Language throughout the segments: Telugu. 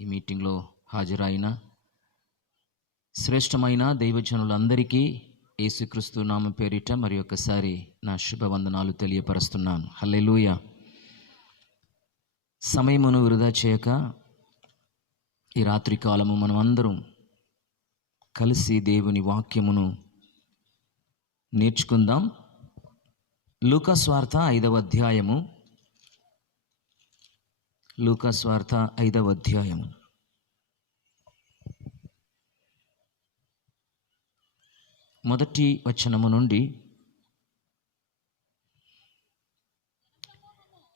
ఈ మీటింగ్లో హాజరైన శ్రేష్టమైన దైవజనులందరికీ యేసుక్రీస్తు నామం పేరిట మరి ఒకసారి నా శుభవందనాలు తెలియపరుస్తున్నాను. హల్లెలూయా. సమయమును వృధా చేయక ఈ రాత్రి కాలము మనం అందరం కలిసి దేవుని వాక్యమును నేర్చుకుందాం. లూకా స్వార్త 5వ అధ్యాయము. లూకా స్వార్త 5వ అధ్యాయము. మొదటి వచనము నుండి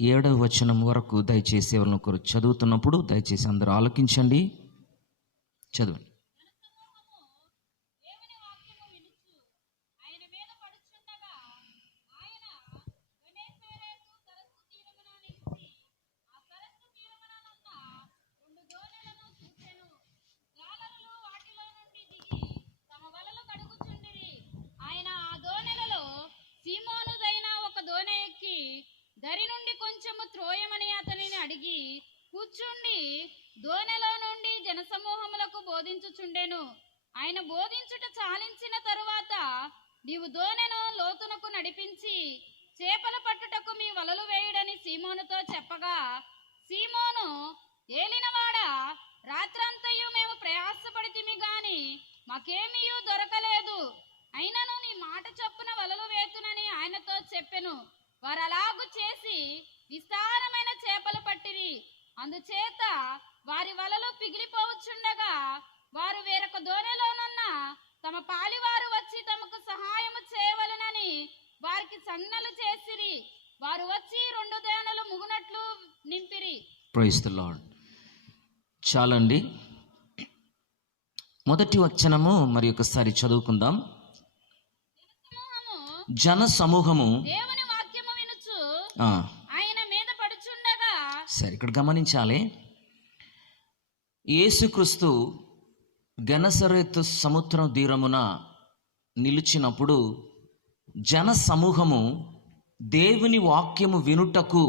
7వ వచనం వరకు దయచేసి ఎవరినొకరు చదువుతున్నప్పుడు దయచేసి అందరూ ఆలకించండి, చదవండి. దరి నుండి కొంచెము త్రోయమని అతనిని అడిగి కూర్చుండి దోనెలో నుండి జనసమూహములకు బోధించుచుండెను. ఆయన బోధించుట చాలించిన తరువాత, నీవు దోనెను లోతునకు నడిపించి చేపల పట్టుటకు మీ వలలు వేయుడని సీమోనుతో చెప్పగా, సీమోను, ఏలినవాడా, రాత్రంతయు మేము ప్రయాసపడితిమి గాని మాకేమీయూ దొరకలేదు. అయినను నీ మాట చొప్పున వలలు వేతునని ఆయనతో చెప్పెను. వారు అలాగు చేసి విస్తారమైన చేపలు పట్టిరి. అందుచేత వారి వలలు పిగిలిపోవచ్చుండగా వారు వేరొక దోణిలోనున్న తమ పాలివారు వచ్చి తమకు సహాయము చేయవలెనని వారికి సంజ్ఞలు చేసిరి. వారు వచ్చి 2 దోణులు ముగునట్లు నింపిరి. Praise the Lord. చాలండి. మొదటి వచనము మరి ఒకసారి చదువుకుందాం. జన సమూహము ఆయన మీద పడుచుండగా. సరే, ఇక్కడ గమనించాలి. యేసుక్రీస్తు గెనసరేతు సముద్రం తీరమున నిలిచినప్పుడు జన సమూహము దేవుని వాక్యము వినుటకు,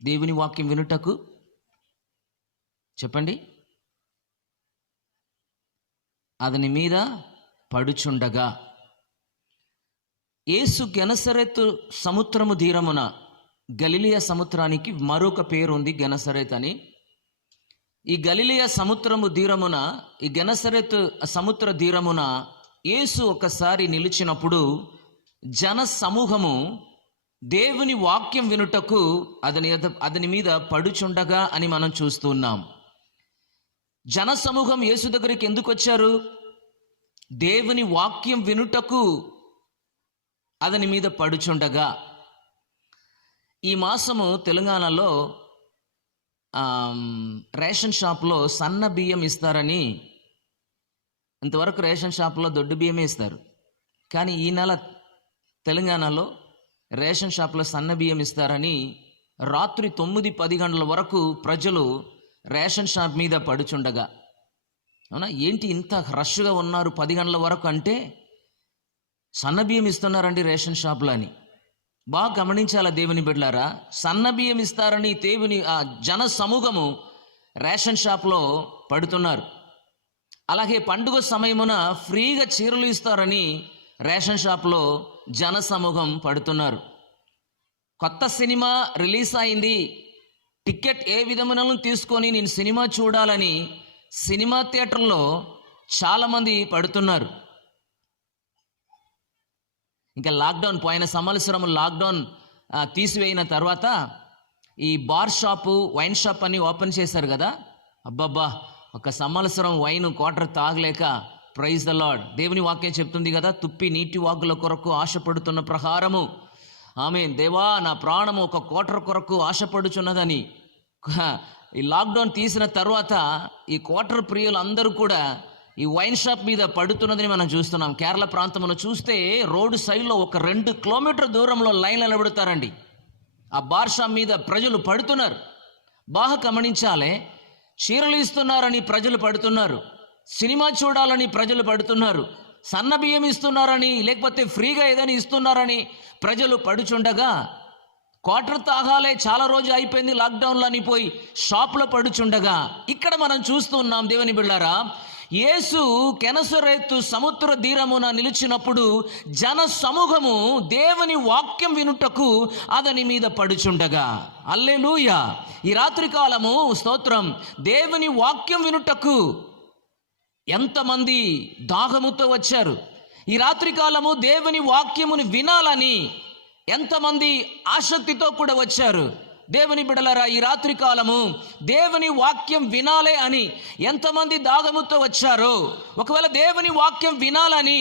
దేవుని వాక్యం వినుటకు చెప్పండి, అతని మీద పడుచుండగా, యేసు గెనసరేతు సముద్రము తీరమున, గలిలియా సముద్రానికి మరొక పేరు ఉంది గెనసరేత్ అని. ఈ గలిలియా సముద్రము తీరమున, ఈ గెనసరేతు సముద్ర తీరమున యేసు ఒకసారి నిలిచినప్పుడు జన సమూహము దేవుని వాక్యం వినుటకు అతని మీద పడుచుండగా అని మనం చూస్తున్నాం. జన సమూహం యేసు దగ్గరికి ఎందుకు వచ్చారు? దేవుని వాక్యం వినుటకు అతని మీద పడుచుండగా. ఈ మాసము తెలంగాణలో రేషన్ షాప్లో సన్న బియ్యం ఇస్తారని, ఇంతవరకు రేషన్ షాప్లో దొడ్డు బియ్యమే ఇస్తారు, కానీ ఈ నెల తెలంగాణలో రేషన్ షాప్లో సన్న బియ్యం ఇస్తారని రాత్రి 9-10 గంటల వరకు ప్రజలు రేషన్ షాప్ మీద పడుచుండగా. అవునా? ఏంటి ఇంత రష్గా ఉన్నారు 10 గంటల వరకు అంటే? సన్న బియ్యం ఇస్తున్నారండి రేషన్ షాప్లో అని. బాగా గమనించాలా దేవుని బిడ్డలారా. సన్న బియ్యం ఇస్తారని దేవుని ఆ జన సమూహము రేషన్ షాప్లో పడుతున్నారు. అలాగే పండుగ సమయమున ఫ్రీగా చీరలు ఇస్తారని రేషన్ షాప్లో జన సమూహం పడుతున్నారు. కొత్త సినిమా రిలీజ్ అయింది, టికెట్ ఏ విధమునను తీసుకొని నేను సినిమా చూడాలని సినిమా థియేటర్లో చాలామంది పడుతున్నారు. ఇంకా లాక్డౌన్, పోయిన సంవత్సరం లాక్డౌన్ తీసివేయిన తర్వాత ఈ బార్ షాపు, వైన్ షాప్ అని ఓపెన్ చేశారు కదా. అబ్బబ్బా, ఒక సంవత్సరం వైన్ క్వార్టర్ తాగలేక, ప్రైజ్ ద లార్డ్, దేవుని వాక్యం చెప్తుంది కదా, తుప్పి నీటి వాగుల కొరకు ఆశపడుతున్న ప్రకారము ఆమేన్, దేవా నా ప్రాణము ఒక క్వార్టర్ కొరకు ఆశపడుచున్నదని. ఈ లాక్డౌన్ తీసిన తర్వాత ఈ క్వార్టర్ ప్రియులు అందరూ కూడా ఈ వైన్ షాప్ మీద పడుతున్నదని మనం చూస్తున్నాం. కేరళ ప్రాంతంలో చూస్తే రోడ్డు సైడ్లో ఒక 2 కిలోమీటర్ దూరంలో లైన్లు నిలబెడతారండి. ఆ బార్ షాప్ మీద ప్రజలు పడుతున్నారు. బాగా గమనించాలి. చీరలు ఇస్తున్నారని ప్రజలు పడుతున్నారు, సినిమా చూడాలని ప్రజలు పడుతున్నారు, సన్న బియ్యం ఇస్తున్నారని లేకపోతే ఫ్రీగా ఏదైనా ఇస్తున్నారని ప్రజలు పడుచుండగా క్వార్టర్ తాగాలే, చాలా రోజు అయిపోయింది లాక్డౌన్లో అని పోయి షాప్లో పడుచుండగా ఇక్కడ మనం చూస్తున్నాం దేవుని బిడ్డారా, యేసు కెనసరేతు సముద్ర తీరమున నిలిచినప్పుడు జన సమూహము దేవుని వాక్యం వినుటకు అతని మీద పడుచుండగా. హల్లెలూయా. ఈ రాత్రి కాలము స్తోత్రం, దేవుని వాక్యం వినుటకు ఎంతమంది దాహముతో వచ్చారు. ఈ రాత్రి కాలము దేవుని వాక్యమును వినాలని ఎంతమంది ఆసక్తితో కూడా వచ్చారు. దేవుని బిడలరా, ఈ రాత్రి కాలము దేవుని వాక్యం వినాలే అని ఎంతమంది దాగముతో వచ్చారో, ఒకవేళ దేవుని వాక్యం వినాలని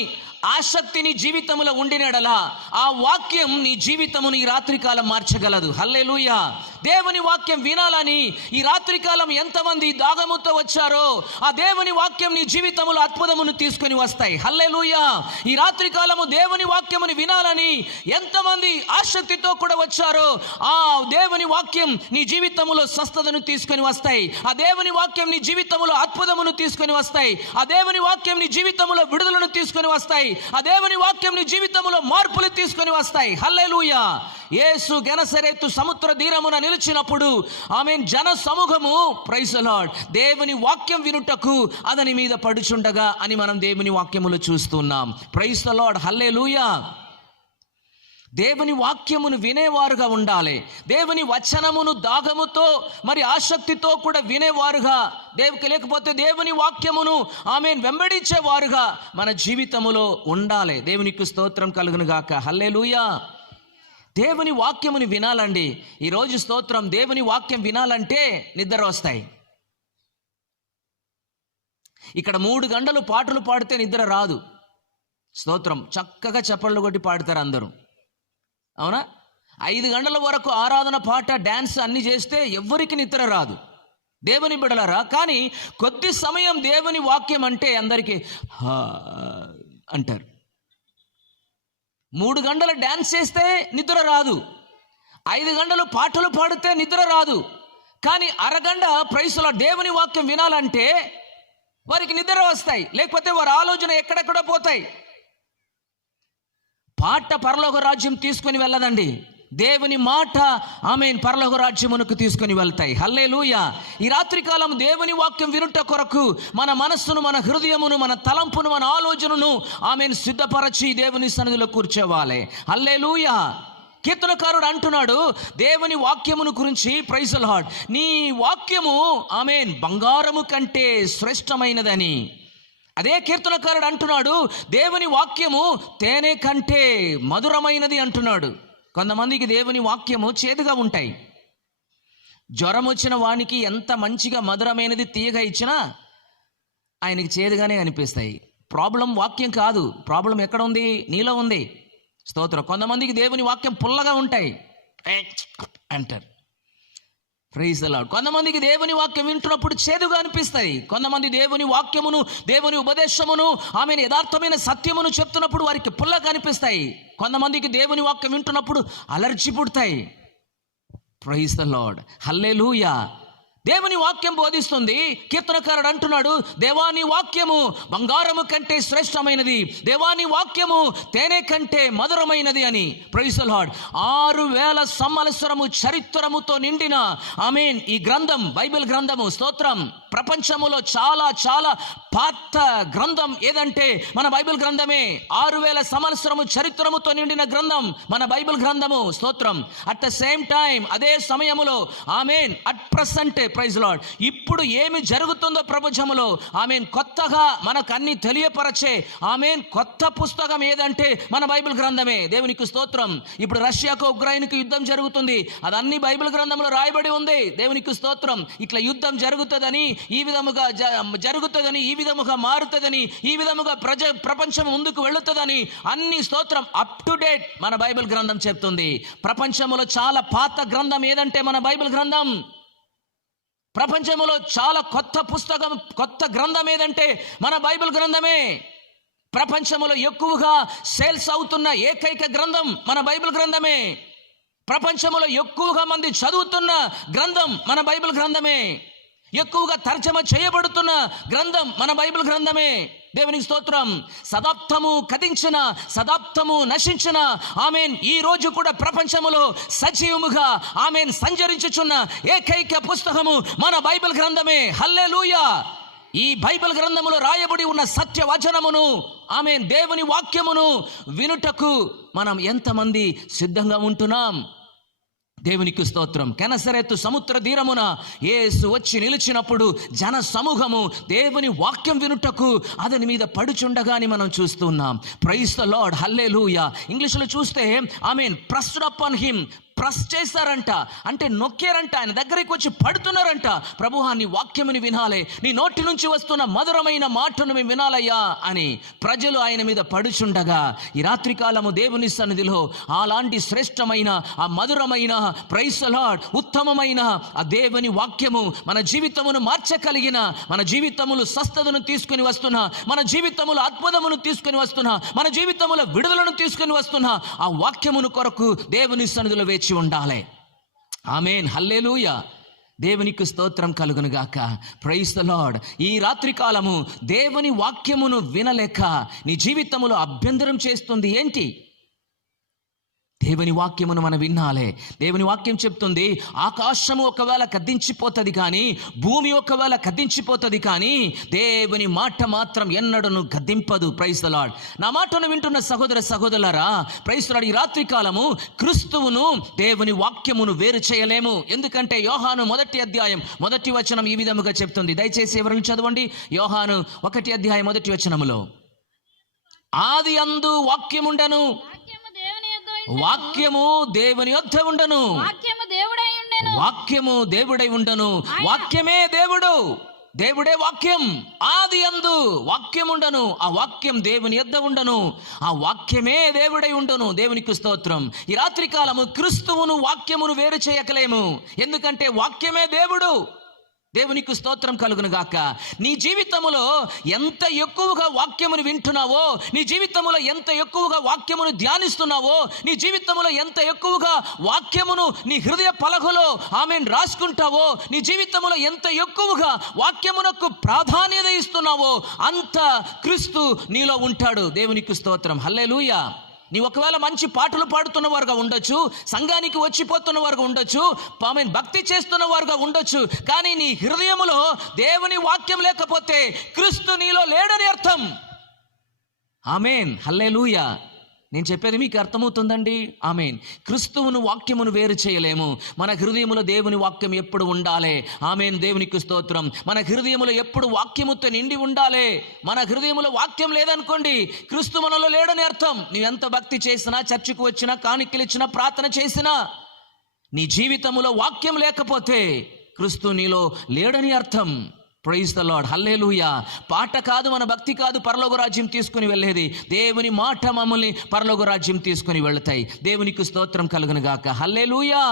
ఆసక్తి నీ జీవితంలో ఉండినడలా ఆ వాక్యం నీ జీవితమును ఈ రాత్రికాలం మార్చగలదు. హల్లెలూయా. దేవుని వాక్యం వినాలని ఈ రాత్రికాలం ఎంతమంది దాగముతో వచ్చారో ఆ దేవుని వాక్యం నీ జీవితంలో అద్భుతమును తీసుకొని వస్తాయి. హల్లెలూయా. ఈ రాత్రికాలము దేవుని వాక్యముని వినాలని ఎంతమంది ఆసక్తితో కూడా వచ్చారో ఆ దేవుని వాక్యం నీ జీవితంలో స్వస్థతను తీసుకొని వస్తాయి. ఆ దేవుని వాక్యం నీ జీవితంలో అద్భుతమును తీసుకొని వస్తాయి. ఆ దేవుని వాక్యం నీ జీవితంలో విడుదలను తీసుకొని వస్తాయి. ఆ దేవుని వాక్యం నీ జీవితంలో మార్పులు తీసుకొని వస్తాయి. హల్లెలూయా. యేసు గెనసరేతు సముద్ర తీరమున నిలిచినప్పుడు ఆమేన్ జన సమూహము ప్రైజ్ ది లార్డ్ దేవుని వాక్యం వినుటకు అతని మీద పడుచుండగా అని మనం దేవుని వాక్యములో చూస్తున్నాం. Praise the Lord. హల్లెలూయా. దేవుని వాక్యమును వినేవారుగా ఉండాలి. దేవుని వచనమును దాగముతో మరి ఆసక్తితో కూడా వినేవారుగా, లేకపోతే దేవుని వాక్యమును ఆమేన్ వెంబడించేవారుగా మన జీవితములో ఉండాలి. దేవునికి స్తోత్రం కలుగును గాక. హల్లెలూయా. దేవుని వాక్యముని వినాలండి. ఈరోజు స్తోత్రం, దేవుని వాక్యం వినాలంటే నిద్ర వస్తాయి. ఇక్కడ 3 గంటలు పాటలు పాడితే నిద్ర రాదు. స్తోత్రం, చక్కగా చప్పళ్ళు కొట్టి పాడతారు అందరూ, అవునా? 5 గంటల వరకు ఆరాధన, పాట, డ్యాన్స్ అన్ని చేస్తే ఎవ్వరికి నిద్ర రాదు. దేవుని బిడలరా, కానీ కొద్ది సమయం దేవుని వాక్యం అంటే అందరికీ అంటారు. 3 గంటలు డ్యాన్స్ చేస్తే నిద్ర రాదు, 5 గంటలు పాటలు పాడితే నిద్ర రాదు. కానీ అరగంట ప్రైజ్ ది లార్డ్ దేవుని వాక్యం వినాలంటే వారికి నిద్ర వస్తాయి. లేకపోతే వారి ఆలోచన ఎక్కడెక్కడ పోతాయి. పాట పరలోక రాజ్యం తీసుకొని వెళ్ళదండి, దేవుని మాట ఆమేన్ పరలోక రాజ్యమునకు తీసుకొని వెళ్తాయి. హల్లెలూయా. ఈ రాత్రికాలం దేవుని వాక్యం వినుట కొరకు మన మనస్సును, మన హృదయమును, మన తలంపును, మన ఆలోచనను ఆమేన్ సిద్ధపరచి దేవుని సన్నిధిలో కూర్చోవాలి. హల్లెలూయా. కీర్తనకారుడు అంటున్నాడు దేవుని వాక్యమును గురించి, ప్రైజ్ ది లార్డ్, నీ వాక్యము ఆమేన్ బంగారము కంటే శ్రేష్టమైనదని. అదే కీర్తనకారుడు అంటున్నాడు దేవుని వాక్యము తేనె కంటే మధురమైనది అంటున్నాడు. కొంతమందికి దేవుని వాక్యము చేదుగా ఉంటాయి. జ్వరం వచ్చిన వానికి ఎంత మంచిగా మధురమైనది తీయగా ఇచ్చినా ఆయనకి చేదుగానే అనిపిస్తాయి. ప్రాబ్లం వాక్యం కాదు, ప్రాబ్లం ఎక్కడ ఉంది? నీలో ఉంది. స్తోత్రం. కొంతమందికి దేవుని వాక్యం పుల్లగా ఉంటాయి అంటారు. Praise the Lord. కొంతమందికి దేవుని వాక్యం వింటున్నప్పుడు చేదుగా అనిపిస్తాయి. కొంతమంది దేవుని వాక్యమును, దేవుని ఉపదేశమును, ఆమెను యథార్థమైన సత్యమును చెప్తున్నప్పుడు వారికి పుల్లగా అనిపిస్తాయి. కొంతమందికి దేవుని వాక్యం వింటున్నప్పుడు అలర్జీ పుడతాయి. Praise the Lord. హల్లెలూయా. దేవుని వాక్యం బోధిస్తుంది. కీర్తనకారుడు అంటున్నాడు దేవాని వాక్యము బంగారము కంటే శ్రేష్టమైనది, దేవాని వాక్యము తేనె కంటే మధురమైనది అని. Praise the lord. 6000 సంవత్సరము చరిత్రముతో నిండిన ఆమేన్ ఈ గ్రంథం, బైబిల్ గ్రంథము, స్తోత్రం, ప్రపంచములో చాలా చాలా పాత గ్రంథం ఏదంటే మన బైబిల్ గ్రంథమే. 6000 సంవత్సరము చరిత్రముతో నిండిన గ్రంథం మన బైబిల్ గ్రంథము. స్తోత్రం. అట్ ద సేమ్ టైం అదే సమయములో ఆమేన్ అట్ ప్రెసెంట్ ప్రైజ్ లార్డ్ ఇప్పుడు ఏమి జరుగుతుందో ప్రపంచంలో ఆమేన్ కొత్తగా మనకు అన్ని తెలియపరచే ఆమేన్ కొత్త పుస్తకం ఏదంటే మన బైబిల్ గ్రంథమే. దేవునికి స్తోత్రం. ఇప్పుడు రష్యాకు ఉక్రెయిన్కు యుద్ధం జరుగుతుంది, అది అన్ని బైబిల్ గ్రంథంలో రాయబడి ఉంది. దేవునికి స్తోత్రం. ఇట్లా యుద్ధం జరుగుతుందని, ఈ విధముగా జరుగుతుందని, ఈ విధముగా మారుతుందని, ఈ విధముగా ప్రపంచం ముందుకు వెళుతుందని అన్ని స్తోత్రం అప్ టు డేట్ మన బైబిల్ గ్రంథం చెప్తుంది. ప్రపంచంలో చాలా పాత గ్రంథం ఏదంటే మన బైబిల్ గ్రంథం. ప్రపంచంలో చాలా కొత్త పుస్తకం, కొత్త గ్రంథం ఏదంటే మన బైబిల్ గ్రంథమే. ప్రపంచంలో ఎక్కువగా సేల్స్ అవుతున్న ఏకైక గ్రంథం మన బైబిల్ గ్రంథమే. ప్రపంచంలో ఎక్కువగా మంది చదువుతున్న గ్రంథం మన బైబిల్ గ్రంథమే. ఎక్కువగా తర్జమ చేయబడుతున్న గ్రంథం మన బైబిల్ గ్రంథమే. దేవునికి స్తోత్రం. శతాబ్దము కదించిన, శతాబ్దము నశించిన, ఆమేన్, ఈ రోజు కూడా ప్రపంచములో సజీవముగా ఆమేన్ సంచరించుచున్న ఏకైక పుస్తకము మన బైబిల్ గ్రంథమే. హల్లెలూయా. ఈ బైబిల్ గ్రంథములో రాయబడి ఉన్న సత్య వచనమును, ఆమేన్, దేవుని వాక్యమును వినుటకు మనం ఎంతమంది సిద్ధంగా ఉంటున్నాం? దేవునికి స్తోత్రం. కెనసరెత్తు సముద్ర తీరమున యేసు వచ్చి నిలిచినప్పుడు జన సమూహము దేవుని వాక్యం వినుటకు అతని మీద పడుచుండగాని మనం చూస్తున్నాం. Praise the Lord. హల్లెలూయా. ఇంగ్లీష్లో చూస్తే ఆమేన్, ప్రెస్డ్ అపాన్ హిమ్, ప్రెస్ చేశారంట, అంటే నొక్కారంట, ఆయన దగ్గరికి వచ్చి పడుతున్నారంట. ప్రభువా, నీ వాక్యముని వినాలే, నీ నోటి నుంచి వస్తున్న మధురమైన మాటను మేము వినాలయ్యా అని ప్రజలు ఆయన మీద పడుచుండగా ఈ రాత్రి కాలము దేవుని సన్నిధిలో అలాంటి శ్రేష్టమైన, ఆ మధురమైన, ప్రైజ్ ద లార్డ్, ఉత్తమమైన ఆ దేవుని వాక్యము మన జీవితమును మార్చగలిగిన, మన జీవితములు స్వస్థతను తీసుకుని వస్తున్న, మన జీవితములు అద్భుతమును తీసుకుని వస్తున్న, మన జీవితముల విడుదలను తీసుకుని వస్తున్న ఆ వాక్యమును కొరకు దేవుని సన్నిధిలో వేచి ఉండాలి. ఆమేన్. హల్లెలూయా. దేవునికి స్తోత్రం కలుగును గాక. Praise the lord. ఈ రాత్రి కాలము దేవుని వాక్యమును వినలేక నీ జీవితములో అభ్యంతరం చేస్తుంది ఏంటి? దేవుని వాక్యమును మనం వినాలే. దేవుని వాక్యం చెప్తుంది, ఆకాశము ఒకవేళ కదించిపోతుంది కానీ, భూమి ఒకవేళ కదించిపోతుంది కానీ, దేవుని మాట మాత్రం ఎన్నడను గద్దింపదు. Praise the Lord. నా మాటను వింటున్న సహోదర సహోదరులారా, ప్రైజ్ ద లార్డ్, ఈ రాత్రి కాలము క్రీస్తువును దేవుని వాక్యమును వేరు చేయలేము. ఎందుకంటే యోహాను 1వ అధ్యాయం 1వ వచనం ఈ విధముగా చెప్తుంది. దయచేసి ఎవరిని చదవండి. యోహాను 1వ అధ్యాయం 1వ వచనములో, ఆది అందు వాక్యముండెను, వాక్యము దేవుని యొద్ద ఉండెను, వాక్యము దేవుడై ఉండెను, వాక్యము దేవుడై ఉండెను, వాక్యమే దేవుడు, దేవుడే వాక్యం. ఆది అందు వాక్యముండను, ఆ వాక్యం దేవుని యొద్ద ఉండను, ఆ వాక్యమే దేవుడై ఉండను. దేవునికి స్తోత్రం. ఈ రాత్రి కాలము క్రీస్తువును వాక్యమును వేరు చేయకలేము. ఎందుకంటే వాక్యమే దేవుడు. దేవునికి స్తోత్రం కలుగును గాక. నీ జీవితములో ఎంత ఎక్కువగా వాక్యమును వింటున్నావో, నీ జీవితములో ఎంత ఎక్కువగా వాక్యమును ధ్యానిస్తున్నావో, నీ జీవితములో ఎంత ఎక్కువగా వాక్యమును నీ హృదయ పలకలో ఆమేన్ రాసుకుంటావో, నీ జీవితములో ఎంత ఎక్కువగా వాక్యమునకు ప్రాధాన్యత ఇస్తున్నావో అంత క్రీస్తు నీలో ఉంటాడు. దేవునికి స్తోత్రం. హల్లెలూయా. నీ ఒకవేళ మంచి పాటలు పాడుతున్న వారుగా ఉండొచ్చు, సంఘానికి వచ్చిపోతున్న వారుగా ఉండొచ్చు, ఆమేన్, భక్తి చేస్తున్న వారుగా ఉండొచ్చు, కానీ నీ హృదయములో దేవుని వాక్యం లేకపోతే క్రీస్తు నీలో లేడని అర్థం. ఆమేన్. హల్లెలూయా. నేను చెప్పేది మీకు అర్థమవుతుందండి? ఆమేన్. క్రీస్తువును వాక్యమును వేరు చేయలేము. మన హృదయములో దేవుని వాక్యం ఎప్పుడు ఉండాలి. ఆమేన్. దేవునికి స్తోత్రం. మన హృదయములో ఎప్పుడు వాక్యముతో నిండి ఉండాలి. మన హృదయములో వాక్యం లేదనుకోండి, క్రీస్తు మనలో లేడని అర్థం. నీవెంత భక్తి చేసినా, చర్చికి వచ్చినా, కానుకలు ఇచ్చినా, ప్రార్థన చేసినా, నీ జీవితములో వాక్యం లేకపోతే క్రీస్తు నీలో లేడని అర్థం. Praise the Lord. హల్లెలూయా. పాట కాదు, మన భక్తి కాదు పరలోక రాజ్యం తీసుకుని వెళ్ళేది. దేవుని మాట మమ్మల్ని పరలోక రాజ్యం తీసుకుని వెళతాయి. దేవునికి స్తోత్రం కలుగును గాక. హల్లెలూయా.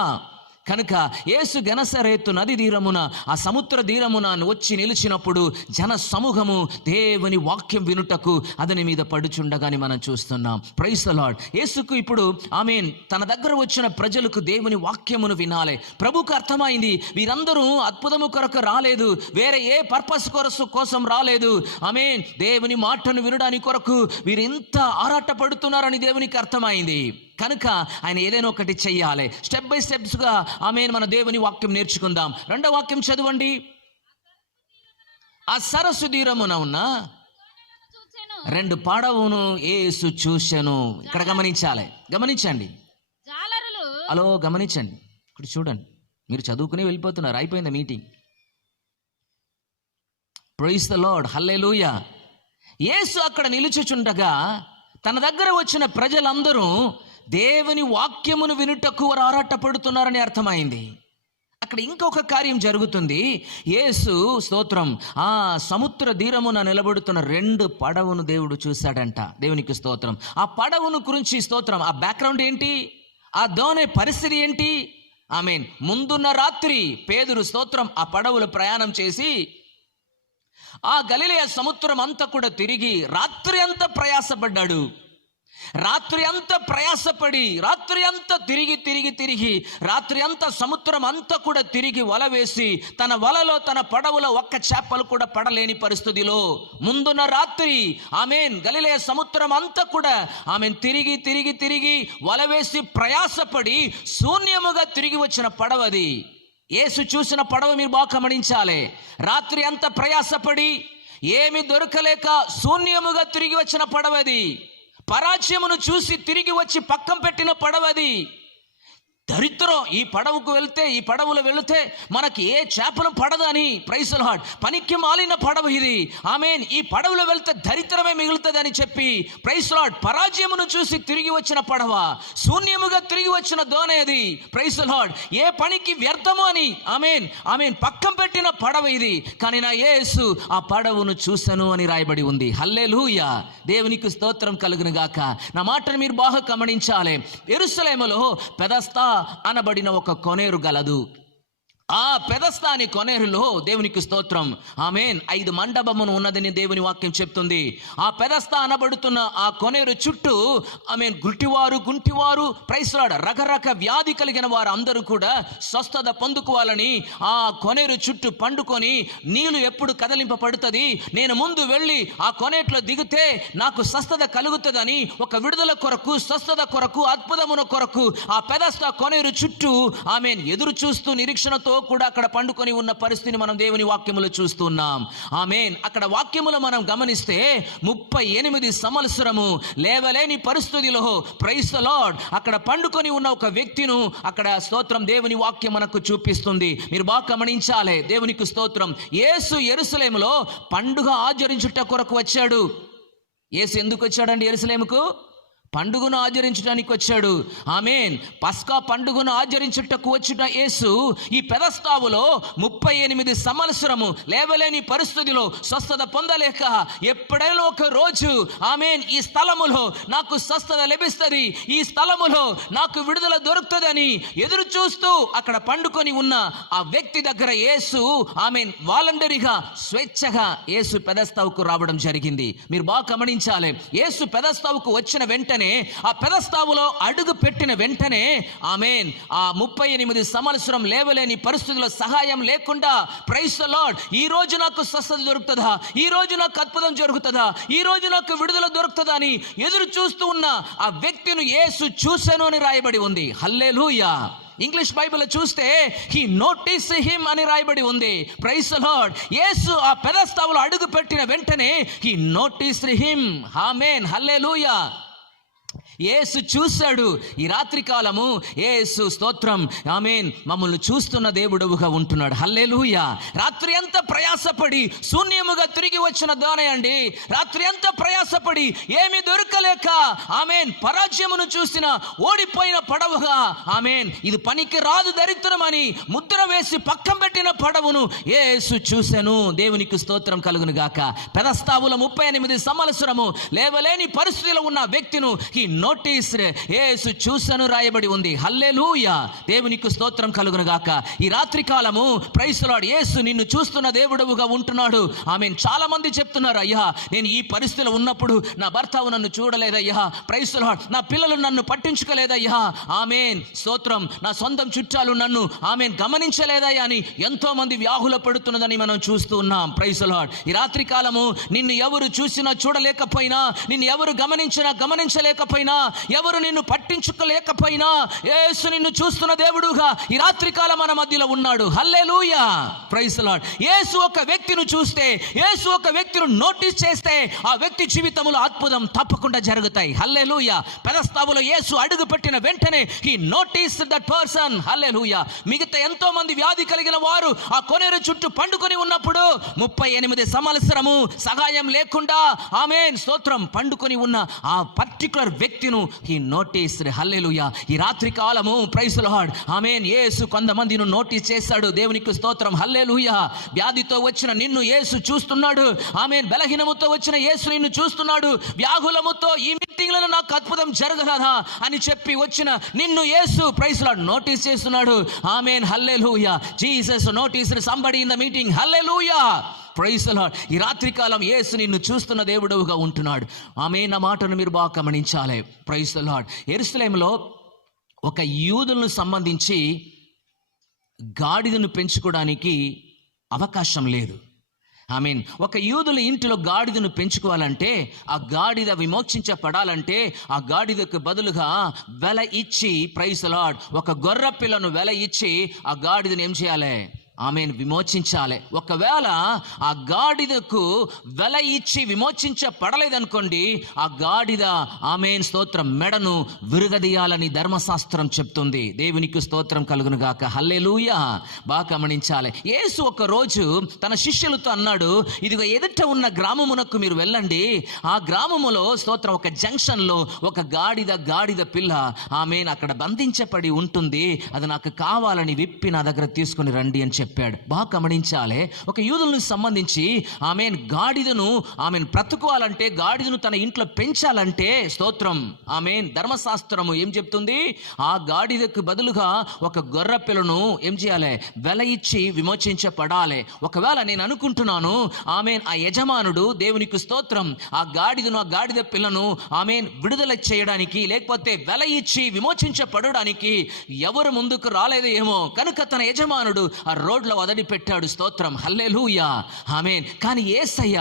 కనుక యేసు గెనసరేతు నది తీరమున, ఆ సముద్ర తీరమున వచ్చి నిలిచినప్పుడు జన సమూహము దేవుని వాక్యం వినుటకు అతని మీద పడుచుండగాని మనం చూస్తున్నాం. Praise the Lord. యేసుకు ఇప్పుడు ఆమేన్, తన దగ్గర వచ్చిన ప్రజలకు దేవుని వాక్యమును వినాలి. ప్రభుకు అర్థమైంది, వీరందరూ అద్భుతము కొరకు రాలేదు, వేరే ఏ పర్పస్ కోసం రాలేదు. ఆమేన్. దేవుని మాటను వినడానికి కొరకు వీరు ఇంత ఆరాటపడుతున్నారని దేవునికి అర్థమైంది. కనుక ఆయన ఏదైనా ఒకటి చెయ్యాలి. స్టెప్ బై స్టెప్స్గా ఆమేన్ మన దేవుని వాక్యం నేర్చుకుందాం. 2వ వాక్యం చదవండి. ఆ సరస్సు తీరమున ఉన్న 2 పడవను యేసు చూసెను. ఇక్కడ గమనించాలి, గమనించండి. హలో, గమనించండి. ఇక్కడ చూడండి. మీరు చదువుకుని వెళ్ళిపోతున్నారు, అయిపోయింది మీటింగ్. Praise the Lord. హల్లెలూయా. యేసు అక్కడ నిలుచుచుండగా తన దగ్గర వచ్చిన ప్రజలందరూ దేవుని వాక్యమును వినుటకు వారు ఆరాటపడుతున్నారని అర్థమైంది. అక్కడ ఇంకొక కార్యం జరుగుతుంది. యేసు స్తోత్రం ఆ సముద్ర తీరమున నిలబడుతున్న 2 పడవను దేవుడు చూశాడంట. దేవునికి స్తోత్రం. ఆ పడవను గురించి స్తోత్రం, ఆ బ్యాక్గ్రౌండ్ ఏంటి, ఆ దోణి పరిస్థితి ఏంటి? ఆమేన్. ముందున్న రాత్రి పేతురు స్తోత్రం ఆ పడవలు ప్రయాణం చేసి ఆ గలిలయ సముద్రం అంతా కూడా తిరిగి రాత్రి అంతా ప్రయాసపడ్డాడు. రాత్రి అంతా ప్రయాసపడి, రాత్రి అంతా తిరిగి రాత్రి అంతా సముద్రం అంతా కూడా తిరిగి వల వేసి తన వలలో తన పడవలో ఒక్క చేపలు కూడా పడలేని పరిస్థితిలో ముందున్న రాత్రి ఆమెన్ గలిలయ సముద్రం అంతా కూడా ఆమెన్ తిరిగి వల వేసి ప్రయాసపడి శూన్యముగా తిరిగి వచ్చిన పడవది. యేసు చూసిన పడవ మీరు బాగా గమనించాలి. రాత్రి అంతా ప్రయాసపడి ఏమి దొరకలేక శూన్యముగా తిరిగి వచ్చిన పడవది. పరాజయమును చూసి తిరిగి వచ్చి పక్కం పెట్టిన పడవది. దరిద్రం, ఈ పడవలో వెళితే మనకి ఏ చేపలు పడదని, ప్రైజ్ ది లార్డ్, పనికి మాలిన పడవ ఇది, ఆమేన్, ఈ పడవలో వెళ్తే దరిద్రమే మిగులుతుందని చెప్పి, ప్రైజ్ ది లార్డ్, పరాజయమును చూసి తిరిగి వచ్చిన పడవ, శూన్యముగా తిరిగి వచ్చిన దోణి అది, ప్రైజ్ ది లార్డ్, ఏ పనికి వ్యర్థము అని ఆమేన్ పక్కం పెట్టిన పడవ ఇది. కానీ నా యేసు ఆ పడవను చూసెను అని రాయబడి ఉంది. హల్లెలూయా, దేవునికి స్తోత్రం కలుగును గాక. నా మాటను మీరు బాగా గమనించాలి. యెరూషలేములో పెదస్తా అనబడిన ఒక కొనేరు గలదు. ఆ పెదస్తాని కొనేరులో దేవునికి స్తోత్రం ఆమేన్ 5 మండపమును ఉన్నదని దేవుని వాక్యం చెప్తుంది. ఆ పెదస్తా అనబడుతున్న ఆ కొనేరు చుట్టూ ఆమేన్ గుంటివారు ప్రైజ్ ది లార్డ్, రకరక వ్యాధి కలిగిన వారు అందరూ కూడా స్వస్థత పొందుకోవాలని ఆ కొనేరు చుట్టూ పండుకొని, నీళ్లు ఎప్పుడు కదలింపబడుతుంది, నేను ముందు వెళ్ళి ఆ కొనేట్లో దిగితే నాకు స్వస్థత కలుగుతుందని ఒక విడుదల కొరకు, స్వస్థత కొరకు, అద్భుతమున కొరకు ఆ పెదస్తా కొనేరు చుట్టూ ఆమేన్ ఎదురు చూస్తూ నిరీక్షణతో కూడా అక్కడ పండుకొని ఉన్న పరిస్థితిని మనం దేవుని వాక్యములో చూస్తున్నాం. ఆమేన్. అక్కడ వాక్యములో మనం గమనిస్తే 38 సంవత్సరము లేవలేని పరిస్థితిలో ప్రైజ్ ది లార్డ్ అక్కడ పండుకొని ఉన్న ఒక వ్యక్తిను అక్కడ స్తోత్రం దేవుని వాక్యం మనకు చూపిస్తుంది. మీరు బాగా గమనించాలి. దేవునికి స్తోత్రం. యేసు యెరూషలేములో పండుగ ఆచరించుట కొరకు వచ్చాడు. యేసు ఎందుకు వచ్చాడండి యెరూషలేముకు? పండుగను ఆచరించడానికి వచ్చాడు. ఆమేన్. పస్కా పండుగను ఆచరించుటకు వచ్చిన యేసు ఈ పెదస్తావులో 38 సంవత్సరము లేవలేని పరిస్థితిలో స్వస్థత పొందలేక, ఎప్పుడైనా ఒక రోజు ఆమేన్ ఈ స్థలములో నాకు స్వస్థత లభిస్తుంది, ఈ స్థలములో నాకు విడుదల దొరుకుతుందని ఎదురు చూస్తూ అక్కడ పండుకొని ఉన్న ఆ వ్యక్తి దగ్గర యేసు ఆమేన్ వాలంటరీగా, స్వేచ్ఛగా యేసు పెదస్తావుకు రావడం జరిగింది. మీరు బాగా గమనించాలి. యేసు పెదస్తావుకు వచ్చిన వెంటనే, ఆ పెదస్తావులో అడుగు పెట్టిన వెంటనే ఆమేన్ ఆ 38 సంవత్సరం లేవలేని పరిస్థితుల్లో సహాయం లేకుండా, ప్రైజ్ ది లార్డ్, ఈ రోజు నాకు స్వస్థత దొరుకుతుందా, ఈ రోజు నాకు అద్భుతం జరుగుతుందా, ఈ రోజు నాకు విడుదల దొరుకుతుందా అని ఎదురు చూస్తూ ఉన్న ఆ వ్యక్తిని యేసు చూసెను అని రాయబడి ఉంది. హల్లెలూయా. ఇంగ్లీష్ బైబిల్ చూస్తే హీ నోటీస్ హిమ్ అని రాయబడి ఉంది. Praise the Lord. యేసు ఆ పెదస్తావులో అడుగు పెట్టిన వెంటనే హీ నోటీస్ హిమ్. ఆమేన్. హల్లెలూయా. యేసు చూశాడు. ఈ రాత్రి కాలము యేసు స్తోత్రం ఆమేన్ మమ్మల్ని చూస్తున్న దేవుడుగా ఉంటున్నాడు. హల్లెలూయా. రాత్రి అంతా ప్రయాసపడి శూన్యముగా తిరిగి వచ్చిన దానే అండి. రాత్రి అంతా ప్రయాసపడి ఏమి దొరకలేక ఆమేన్ పరాజయమును చూసిన ఓడిపోయిన పడవగా, ఆమేన్ ఇది పనికి రాదు దరిద్రమని ముద్ర వేసి పక్కం పెట్టిన పడవను యేసు చూసెను. దేవునికి స్తోత్రం కలుగును గాక. పెదస్తావుల 38 సంవత్సరము లేవలేని పరిస్థితిలో ఉన్న వ్యక్తిను ఈ నోటీస్ యేసు చూసెను రాయబడి ఉంది. హల్లెలూయా. దేవునికి స్తోత్రం కలుగును గాక. ఈ రాత్రి కాలము ప్రైజ్ ది లార్డ్ యేసు నిన్ను చూస్తున్న దేవుడుగా ఉంటున్నాడు. ఆమేన్. చాలా మంది చెప్తున్నారు, అయ్యా నేను ఈ పరిస్థితిలో ఉన్నప్పుడు నా భర్త నన్ను చూడలేదయ్యా, ప్రైజ్ ది లార్డ్ నా పిల్లలు నన్ను పట్టించుకోలేదయ్యా, ఆమేన్ స్తోత్రం నా సొంతం చుట్టాలు నన్ను ఆమేన్ గమనించలేదయ్యా అని ఎంతో మంది వ్యాహుల పడుతున్నదని మనం చూస్తూ ఉన్నాం. Praise the lord. ఈ రాత్రి కాలము నిన్ను ఎవరు చూసినా చూడలేకపోయినా, నిన్ను ఎవరు గమనించలేకపోయినా, ఎవరు నిన్ను పట్టించుకోలేకపోయినా యేసు నిన్ను చూస్తున్న దేవుడుగా ఈ రాత్రి కాలం మన మధ్యలో ఉన్నాడు. హల్లెలూయా. Praise the Lord. యేసు ఒక వ్యక్తిని చూస్తే, యేసు ఒక వ్యక్తిని నోటీస్ చేస్తే ఆ వ్యక్తి జీవితంలో అద్భుతం తప్పకుండా జరుగుతాయి. హల్లెలూయా. పెదస్తావులో యేసు అడుగు పెట్టిన వెంటనే హి నోటీస్ దట్ పర్సన్. హల్లెలూయా. మిగతా ఎంతో మంది వ్యాధి కలిగిన వారు ఆ కొనేరు చుట్టూ పండుకొని ఉన్నప్పుడు 38 సంవత్సరము సహాయం లేకుండా ఆమేన్ స్తోత్రం పండుకొని ఉన్న ఆ పర్టిక్యులర్ వ్యక్తిను హి నోటీస్. హల్లెలూయా. ఈ రాత్రి కాలము ప్రైజ్ ది లార్డ్ ఆమేన్ యేసు కొంతమందిని నోటీస్ చేశాడు. దేవునికి స్తోత్రం. హల్లెలూయా. వ్యాధితో వచ్చిన నిన్ను యేసు చూస్తున్నాడు. ఆమేన్. బలహీనముతో వచ్చిన యేసు నిన్ను చూస్తున్నాడు. వ్యాధులముతో ఈ మీటింగ్లలో నాకు అద్భుతం జరగదా అని చెప్పి వచ్చిన నిన్ను Yesu praise the Lord notice చేస్తున్నాడు. ఆమేన్. హల్లెలూయా. Jesus notice somebody in the meeting. హల్లెలూయా. Praise the lord. ఈ రాత్రి కాలం యేసు నిన్ను చూస్తున్న దేవుడుగా ఉంటున్నాడు. ఆమేన్. ఆ మాటను మీరు బాగా గమనించాలి. Praise the Lord. యెరూషలేములో ఒక యూదులను సంబంధించి గాడిదను పెంచుకోవడానికి అవకాశం లేదు. ఒక యూదుల ఇంటిలో గాడిదను పెంచుకోవాలంటే, ఆ గాడిద విమోచించబడాలంటే, ఆ గాడిదకు బదులుగా వెల ఇచ్చి, ప్రైజ్ ది లార్డ్, ఒక గొర్రె పిల్లను వెల ఇచ్చి ఆ గాడిదను ఏం చేయాలి? విమోచించాలి. ఒకవేళ ఆ గాడిదకు వెల ఇచ్చి విమోచించబడలేదనుకోండి, ఆ గాడిద స్తోత్రం మెడను విరుగదీయాలని ధర్మశాస్త్రం చెప్తుంది. దేవునికి స్తోత్రం కలుగును గాక. హల్లెలూయా. బాగా గమనించాలి. యేసు ఒక రోజు తన శిష్యులతో అన్నాడు, ఇదిగో ఎదుట ఉన్న గ్రామమునకు మీరు వెళ్ళండి. ఆ గ్రామములో స్తోత్రం ఒక జంక్షన్లో ఒక గాడిద పిల్ల అక్కడ బంధించబడి ఉంటుంది. అది నాకు కావాలని విప్పి నా దగ్గర తీసుకుని రండి అని చెప్పాడు. బాగా గమనించాలి. ఒక యూదులకు సంబంధించి గాడిదను బ్రతుకోవాలంటే, గాడిదను తన ఇంట్లో పెంచాలంటే స్తోత్రం ధర్మశాస్త్రము ఏం చెప్తుంది? ఆ గాడిదకు బదులుగా ఒక గొర్రె పిల్లను ఏం చేయాలి? వెల ఇచ్చి విమోచించబడాలి. ఒకవేళ నేను అనుకుంటున్నాను ఆ యజమానుడు దేవునికి స్తోత్రం ఆ గాడిద పిల్లను విడుదల చేయడానికి, లేకపోతే వెల ఇచ్చి విమోచించబడడానికి ఎవరు ముందుకు రాలేదో ఏమో, కనుక తన యజమానుడు ఆ రోడ్లో వదిలిపెట్టాడు. స్తోత్రం. హల్లెలూయా. కానీ యేసయ్య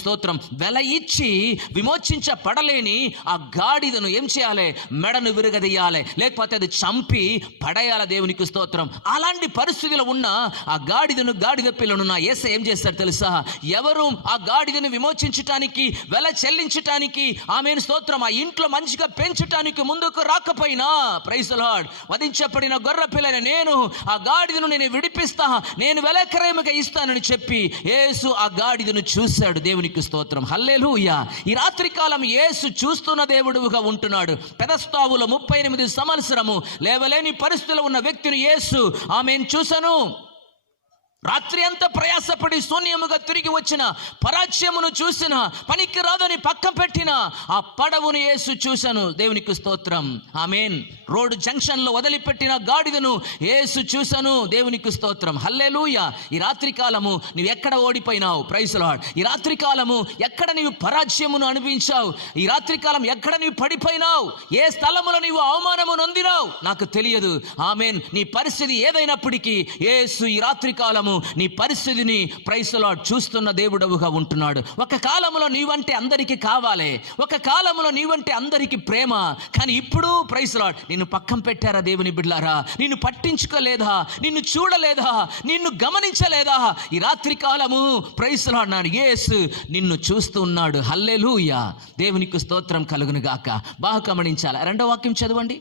స్తోత్రం వెల ఇచ్చి విమోచించబడలేని ఆ గాడిదను ఏం చేయాలి? మెడను విరగదీయాలి, లేకపోతే అది చంపి పడేయాలి. దేవునికి స్తోత్రం. అలాంటి పరిస్థితిలో ఉన్న ఆ గాడిద పిల్లను నా యేసయ్య ఏం చేస్తాడు తెలుసా? ఎవరు ఆ గాడిదను విమోచించటానికి, వెల చెల్లించటానికి, స్తోత్రం ఆ ఇంట్లో మంచిగా పెంచటానికి ముందుకు రాకపోయినా, ప్రైజ్ ది లార్డ్, వధించబడిన గొర్రె పిల్లని నేను ఆ గాడిదను నేను విడిపిస్తా, నేను వెలక్రయముగా ఇస్తానని చెప్పి యేసు ఆ గాడిదను చూశాడు. దేవునికి స్తోత్రం. హల్లెలూయా. ఈ రాత్రి కాలం యేసు చూస్తున్న దేవుడుగా ఉంటున్నాడు. పెదస్తావులో 38 సంవత్సరము లేవలేని పరిస్థితిలో ఉన్న వ్యక్తిని యేసు చూశాను. రాత్రి అంతా ప్రయాసపడి శూన్యముగా తిరిగి వచ్చిన, పరాజయమును చూసిన, పనికి రాదని పక్క పెట్టిన ఆ పడవును యేసు చూశాను. దేవునికి స్తోత్రం. రోడ్డు జంక్షన్ లో వదిలిపెట్టిన గాడిదను యేసు చూశాను. దేవునికి స్తోత్రం. హల్లెలూయా. ఈ రాత్రి కాలము నువ్వు ఎక్కడ ఓడిపోయినావు? Praise the lord. ఈ రాత్రి కాలము ఎక్కడ నీవు పరాజయమును అనుభవించావు? ఈ రాత్రి కాలం ఎక్కడ నీవు పడిపోయినావు? ఏ స్థలములో నీవు అవమానము నొందినావు? నాకు తెలియదు. నీ పరిస్థితి ఏదైనప్పటికీ యేసు ఈ రాత్రి కాలము నీ పరిస్థితిని ప్రైజ్ ది లార్డ్ చూస్తున్న దేవుడవుగా ఉంటున్నాడు. ఒక కాలంలో నీవంటే అందరికీ కావాలి, ఒక కాలంలో నీవంటే అందరికీ ప్రేమ, కానీ ఇప్పుడు ప్రైజ్ ది లార్డ్ నిన్ను పక్కన పెట్టారా? దేవుని బిడ్డలారా, నిన్ను పట్టించుకోలేదా? నిన్ను చూడలేదా? నిన్ను గమనించలేదా? ఈ రాత్రి కాలము ప్రైజ్ ది లార్డ్ యేసు నిన్ను చూస్తూ ఉన్నాడు. హల్లెలూయా. దేవునికి స్తోత్రం కలుగును గాక. బాగా గమనించాలి. 2వ వాక్యం చదవండి.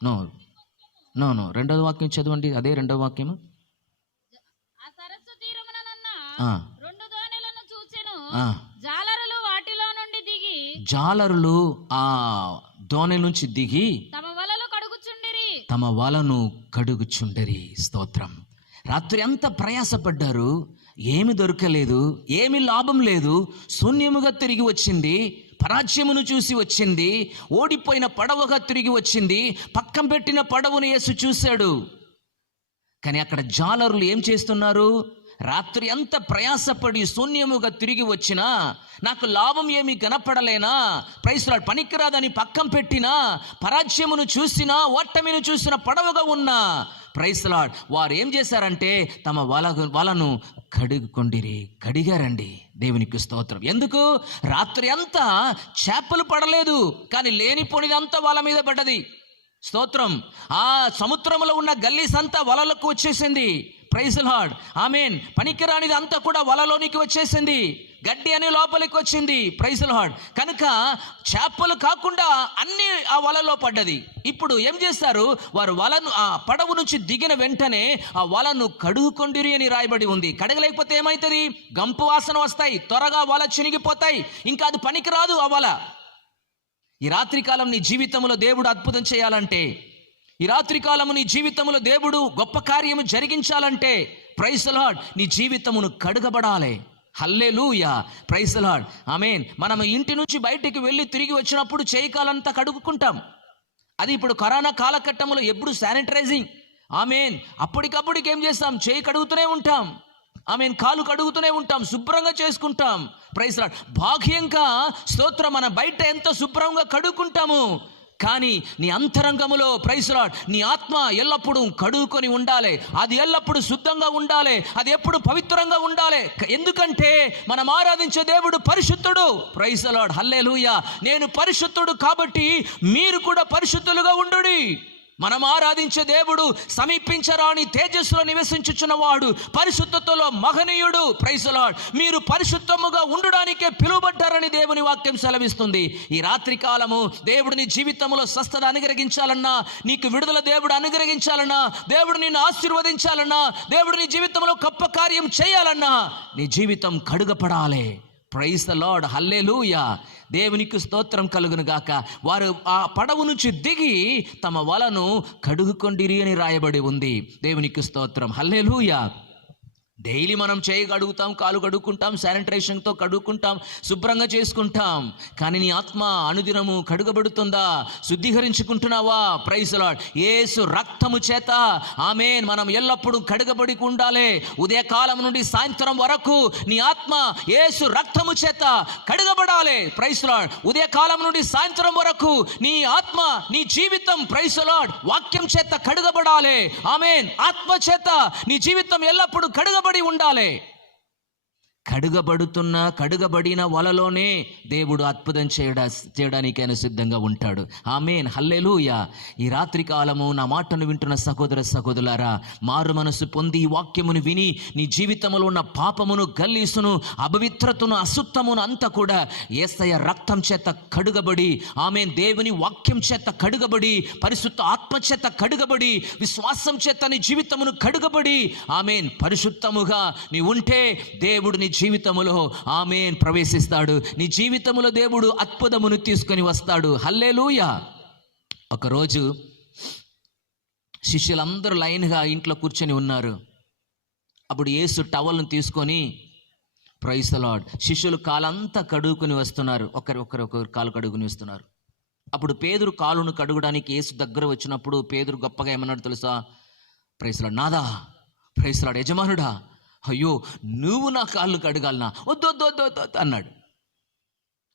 నో 2వ వాక్యం చదవండి. అదే 2వ వాక్యము. ఆ సరస్సు తీరముననున్న 2 దోణెలను చూచెను. జాలరులు వాటిలో నుండి దిగి, జాలరులు ఆ దోణె నుంచి దిగి తమ వలను కడుగుచుండరి. స్తోత్రం. రాత్రి అంతా ప్రయాసపడ్డారు, ఏమి దొరకలేదు, ఏమి లాభం లేదు, శూన్యముగా తిరిగి వచ్చింది, పరాజయమును చూసి వచ్చింది, ఓడిపోయిన పడవగా తిరిగి వచ్చింది, పక్కన పెట్టిన పడవను యేసు చూశాడు. కానీ అక్కడ జాలరులు ఏం చేస్తున్నారు? రాత్రి అంత ప్రయాసపడి శూన్యముగా తిరిగి వచ్చినా, నాకు లాభం ఏమి కనపడలేనా, ప్రైజ్ ది లార్డ్ పనికిరాదని పక్కన పెట్టినా, పరాజయమును చూసినా, ఓటమిని చూసిన పడవగా ఉన్నా, ప్రైజ్ ది లార్డ్ వారు ఏం చేశారంటే తమ వలను కడిగారండి. దేవునికి స్తోత్రం. ఎందుకు? రాత్రి అంతా చేపలు పడలేదు, కానీ లేనిపోనిదంతా వాళ్ళ మీద పడ్డది. స్తోత్రం. ఆ సముద్రంలో ఉన్న గల్లీస్ అంతా వలలకు వచ్చేసింది. Praise the lord. పనికిరానిది అంతా కూడా వలలోనికి వచ్చేసింది, గడ్డి అని లోపలికి వచ్చింది. Praise the Lord. కనుక చేపలు కాకుండా అన్ని ఆ వలలో పడ్డది. ఇప్పుడు ఏం చేస్తారు? వారు వలను ఆ పడవ నుంచి దిగిన వెంటనే ఆ వలను కడుగుకొండిరి అని రాయబడి ఉంది. కడగలేకపోతే ఏమవుతుంది? గంపు వాసన వస్తాయి, త్వరగా వల చినిగిపోతాయి, ఇంకా అది పనికిరాదు ఆ వల. ఈ రాత్రికాలం నీ జీవితంలో దేవుడు అద్భుతం చేయాలంటే, ఈ రాత్రికాలము నీ జీవితంలో దేవుడు గొప్ప కార్యము జరిగించాలంటే, ప్రైజ్ ది లార్డ్ నీ జీవితమును కడుగబడాలి. హల్లెలూయా. Praise the Lord. మనం ఇంటి నుంచి బయటికి వెళ్ళి తిరిగి వచ్చినప్పుడు చేయికాలంతా కడుగుకుంటాం. అది ఇప్పుడు కరోనా కాలఘట్టంలో ఎప్పుడు శానిటైజింగ్. ఆమేన్. అప్పటికప్పటికి ఏం చేస్తాం? చేయి కడుగుతూనే ఉంటాం. ఆమేన్. కాలు కడుగుతూనే ఉంటాం, శుభ్రంగా చేసుకుంటాం. Praise lord. భాగ్యంగా స్తోత్రం, మన బయట ఎంతో శుభ్రంగా కడుక్కుంటాము, కానీ నీ అంతరంగములో ప్రైజ్ లార్డ్ నీ ఆత్మ ఎల్లప్పుడూ కడుగుకొని ఉండాలి. అది ఎల్లప్పుడూ శుద్ధంగా ఉండాలి, అది ఎప్పుడు పవిత్రంగా ఉండాలి. ఎందుకంటే మనం ఆరాధించే దేవుడు పరిశుద్ధుడు. Praise Lord. హల్లెలూయా. నేను పరిశుద్ధుడు కాబట్టి మీరు కూడా పరిశుద్ధులుగా ఉండుడి. మనం ఆరాధించే దేవుడు సమీపించరాని తేజస్సులో నివసించుచున్నవాడు, పరిశుద్ధతలో మహనీయుడు. Praise Lord. మీరు పరిశుద్ధముగా ఉండడానికే పిలువబడ్డారని దేవుని వాక్యం సెలవిస్తుంది. ఈ రాత్రి కాలము దేవుడు నీ జీవితంలో స్వస్థత అనుగ్రహించాలన్నా, నీకు విడుదల దేవుడు అనుగ్రహించాలన్నా, దేవుడు నిన్ను ఆశీర్వదించాలన్నా, దేవుడు నీ జీవితంలో గొప్ప కార్యం చేయాలన్నా నీ జీవితం కడుగపడాలి. Praise the Lord. హల్లెలూయా. దేవునికి స్తోత్రం కలుగును గాక. వారు ఆ పడవ నుంచి దిగి తమ వలను కడుగుకొండిరి అని రాయబడి ఉంది. దేవునికి స్తోత్రం. హల్లెలూయా. డైలీ మనం చేయి కడుగుతాం, కాలు కడుక్కుంటాం, శానిటైజేషన్తో కడుక్కుంటాం, శుభ్రంగా చేసుకుంటాం. కానీ నీ ఆత్మ అనుదినము కడుగబడుతుందా? శుద్ధీకరించుకుంటున్నావా? Praise lord. యేసు రక్తము చేత ఆమేన్ మనం ఎల్లప్పుడూ కడుగబడి ఉండాలి. ఉదయకాలం నుండి సాయంత్రం వరకు నీ ఆత్మ యేసు రక్తము చేత కడుగబడాలి. Praise lord. ఉదయకాలం నుండి సాయంత్రం వరకు నీ ఆత్మ, నీ జీవితం ప్రైజ్ లార్డ్ వాక్యం చేత కడుగబడాలి. ఆమేన్. ఆత్మ చేత నీ జీవితం ఎల్లప్పుడూ కడుగబడాలి ఉండాలి. కడుగబడిన వలలోనే దేవుడు అద్భుతం చేయడానికి ఆయన సిద్ధంగా ఉంటాడు. ఆమేన్. హల్లెలూయా. ఈ రాత్రి కాలము నా మాటను వింటున్న సహోదర సహోదరులారా, మారు మనసు పొంది ఈ వాక్యమును విని నీ జీవితంలో ఉన్న పాపమును, గల్లీసును, అపవిత్రతను, అశుద్ధమును అంతా కూడా యేసయ్య రక్తం చేత కడుగబడి, ఆమేన్ దేవుని వాక్యం చేత కడుగబడి, పరిశుద్ధ ఆత్మ చేత కడుగబడి, విశ్వాసం చేత నీ జీవితమును కడుగబడి, ఆమేన్ పరిశుద్ధముగా నీ ఉంటే దేవుడు నీ జీవితములో ఆమేన్ ప్రవేశిస్తాడు. నీ జీవితములో దేవుడు అద్భుతమును తీసుకొని వస్తాడు. హల్లెలూయా. ఒకరోజు శిష్యులందరూ లైన్గా ఇంట్లో కూర్చొని ఉన్నారు. అప్పుడు యేసు టవల్ను తీసుకొని ప్రైజ్ ది లార్డ్ శిష్యులు కాలంతా కడుగుకొని వస్తున్నారు. ఒకరు కాలు కడుగుని వస్తున్నారు. అప్పుడు పేతురు కాలును కడుగడానికి యేసు దగ్గర వచ్చినప్పుడు పేతురు గొప్పగా ఏమన్నాడు తెలుసా? Praise the Lord. నాదా, ప్రైజ్ ది లార్డ్, యజమానుడా, అయ్యో నువ్వు నా కాళ్ళు కడగాలనా? వద్దు అన్నాడు.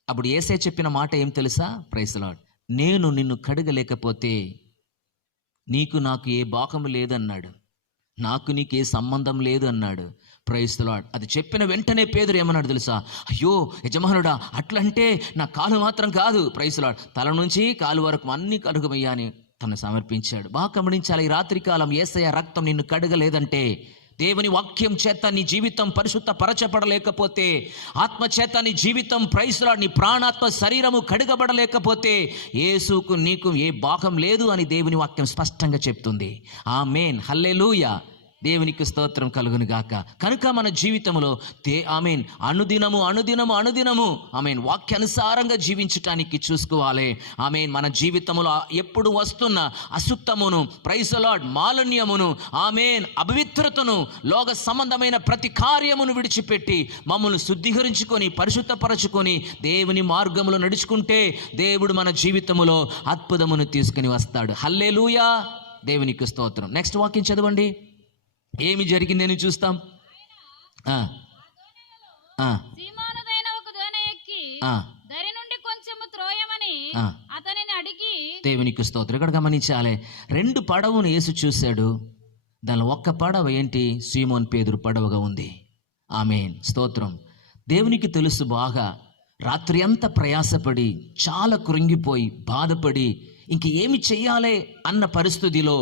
అప్పుడు యేసే చెప్పిన మాట ఏం తెలుసా? Praise the Lord. నేను నిన్ను కడగలేకపోతే నీకు నాకు ఏ భాగము లేదన్నాడు, నాకు నీకు ఏ సంబంధం లేదు అన్నాడు. Praise the lord. అది చెప్పిన వెంటనే పేతురు ఏమన్నాడు తెలుసా? అయ్యో యజమానుడా, అట్లంటే నా కాలు మాత్రం కాదు, ప్రైజ్ ది లార్డ్, తల నుంచి కాలు వరకు అన్ని కడుగమయ్యా అని తను సమర్పించాడు. బాగా గమనించాలి. ఈ రాత్రికాలం యేసయ్య రక్తం నిన్ను కడగలేదంటే, దేవుని వాక్యం చేత నీ జీవితం పరిశుద్ధ పరచబడలేకపోతే, ఆత్మ చేత నీ జీవితం ప్రైజ్ ది లార్డ్ నీ ప్రాణాత్మ శరీరము కడుగబడలేకపోతే యేసుకు నీకు ఏ భాగం లేదు అని దేవుని వాక్యం స్పష్టంగా చెప్తుంది. ఆమేన్. హల్లెలూయా. దేవునికి స్తోత్రం కలుగును గాక. కనుక మన జీవితంలో ఆమేన్ అనుదినము ఆమేన్ వాక్యానుసారంగా జీవించటానికి చూసుకోవాలి. ఆమేన్. మన జీవితంలో ఎప్పుడు వస్తున్న అశుద్ధమును, ప్రైజ్ ది లార్డ్ మాలిన్యమును, ఆమేన్ అపవిత్రతను, లోక సంబంధమైన ప్రతి కార్యమును విడిచిపెట్టి మమ్మల్ని శుద్ధీకరించుకొని పరిశుద్ధపరచుకొని దేవుని మార్గములో నడుచుకుంటే దేవుడు మన జీవితములో అద్భుతమును తీసుకుని వస్తాడు. హల్లెలూయా. దేవునికి స్తోత్రం. నెక్స్ట్ వాక్యం చదవండి. ఏమి జరిగిందని చూస్తాం. సీమోనుదైన ఒక దోణి ఎక్కి దరి నుండి కొంచెము త్రోయమని అతనిని అడిగి. దేవునికి స్తోత్రం. ఇక్కడ గమనించాలి. 2 పడవను యేసు చూశాడు. దానిలో ఒక్క పడవ ఏంటి? సీమోన్ పేతురు పడవగా ఉంది. ఆమేన్. స్తోత్రం. దేవునికి తెలుసు బాగా. రాత్రి అంతా ప్రయాసపడి చాలా కృంగిపోయి బాధపడి ఇంక ఏమి చెయ్యాలి అన్న పరిస్థితిలో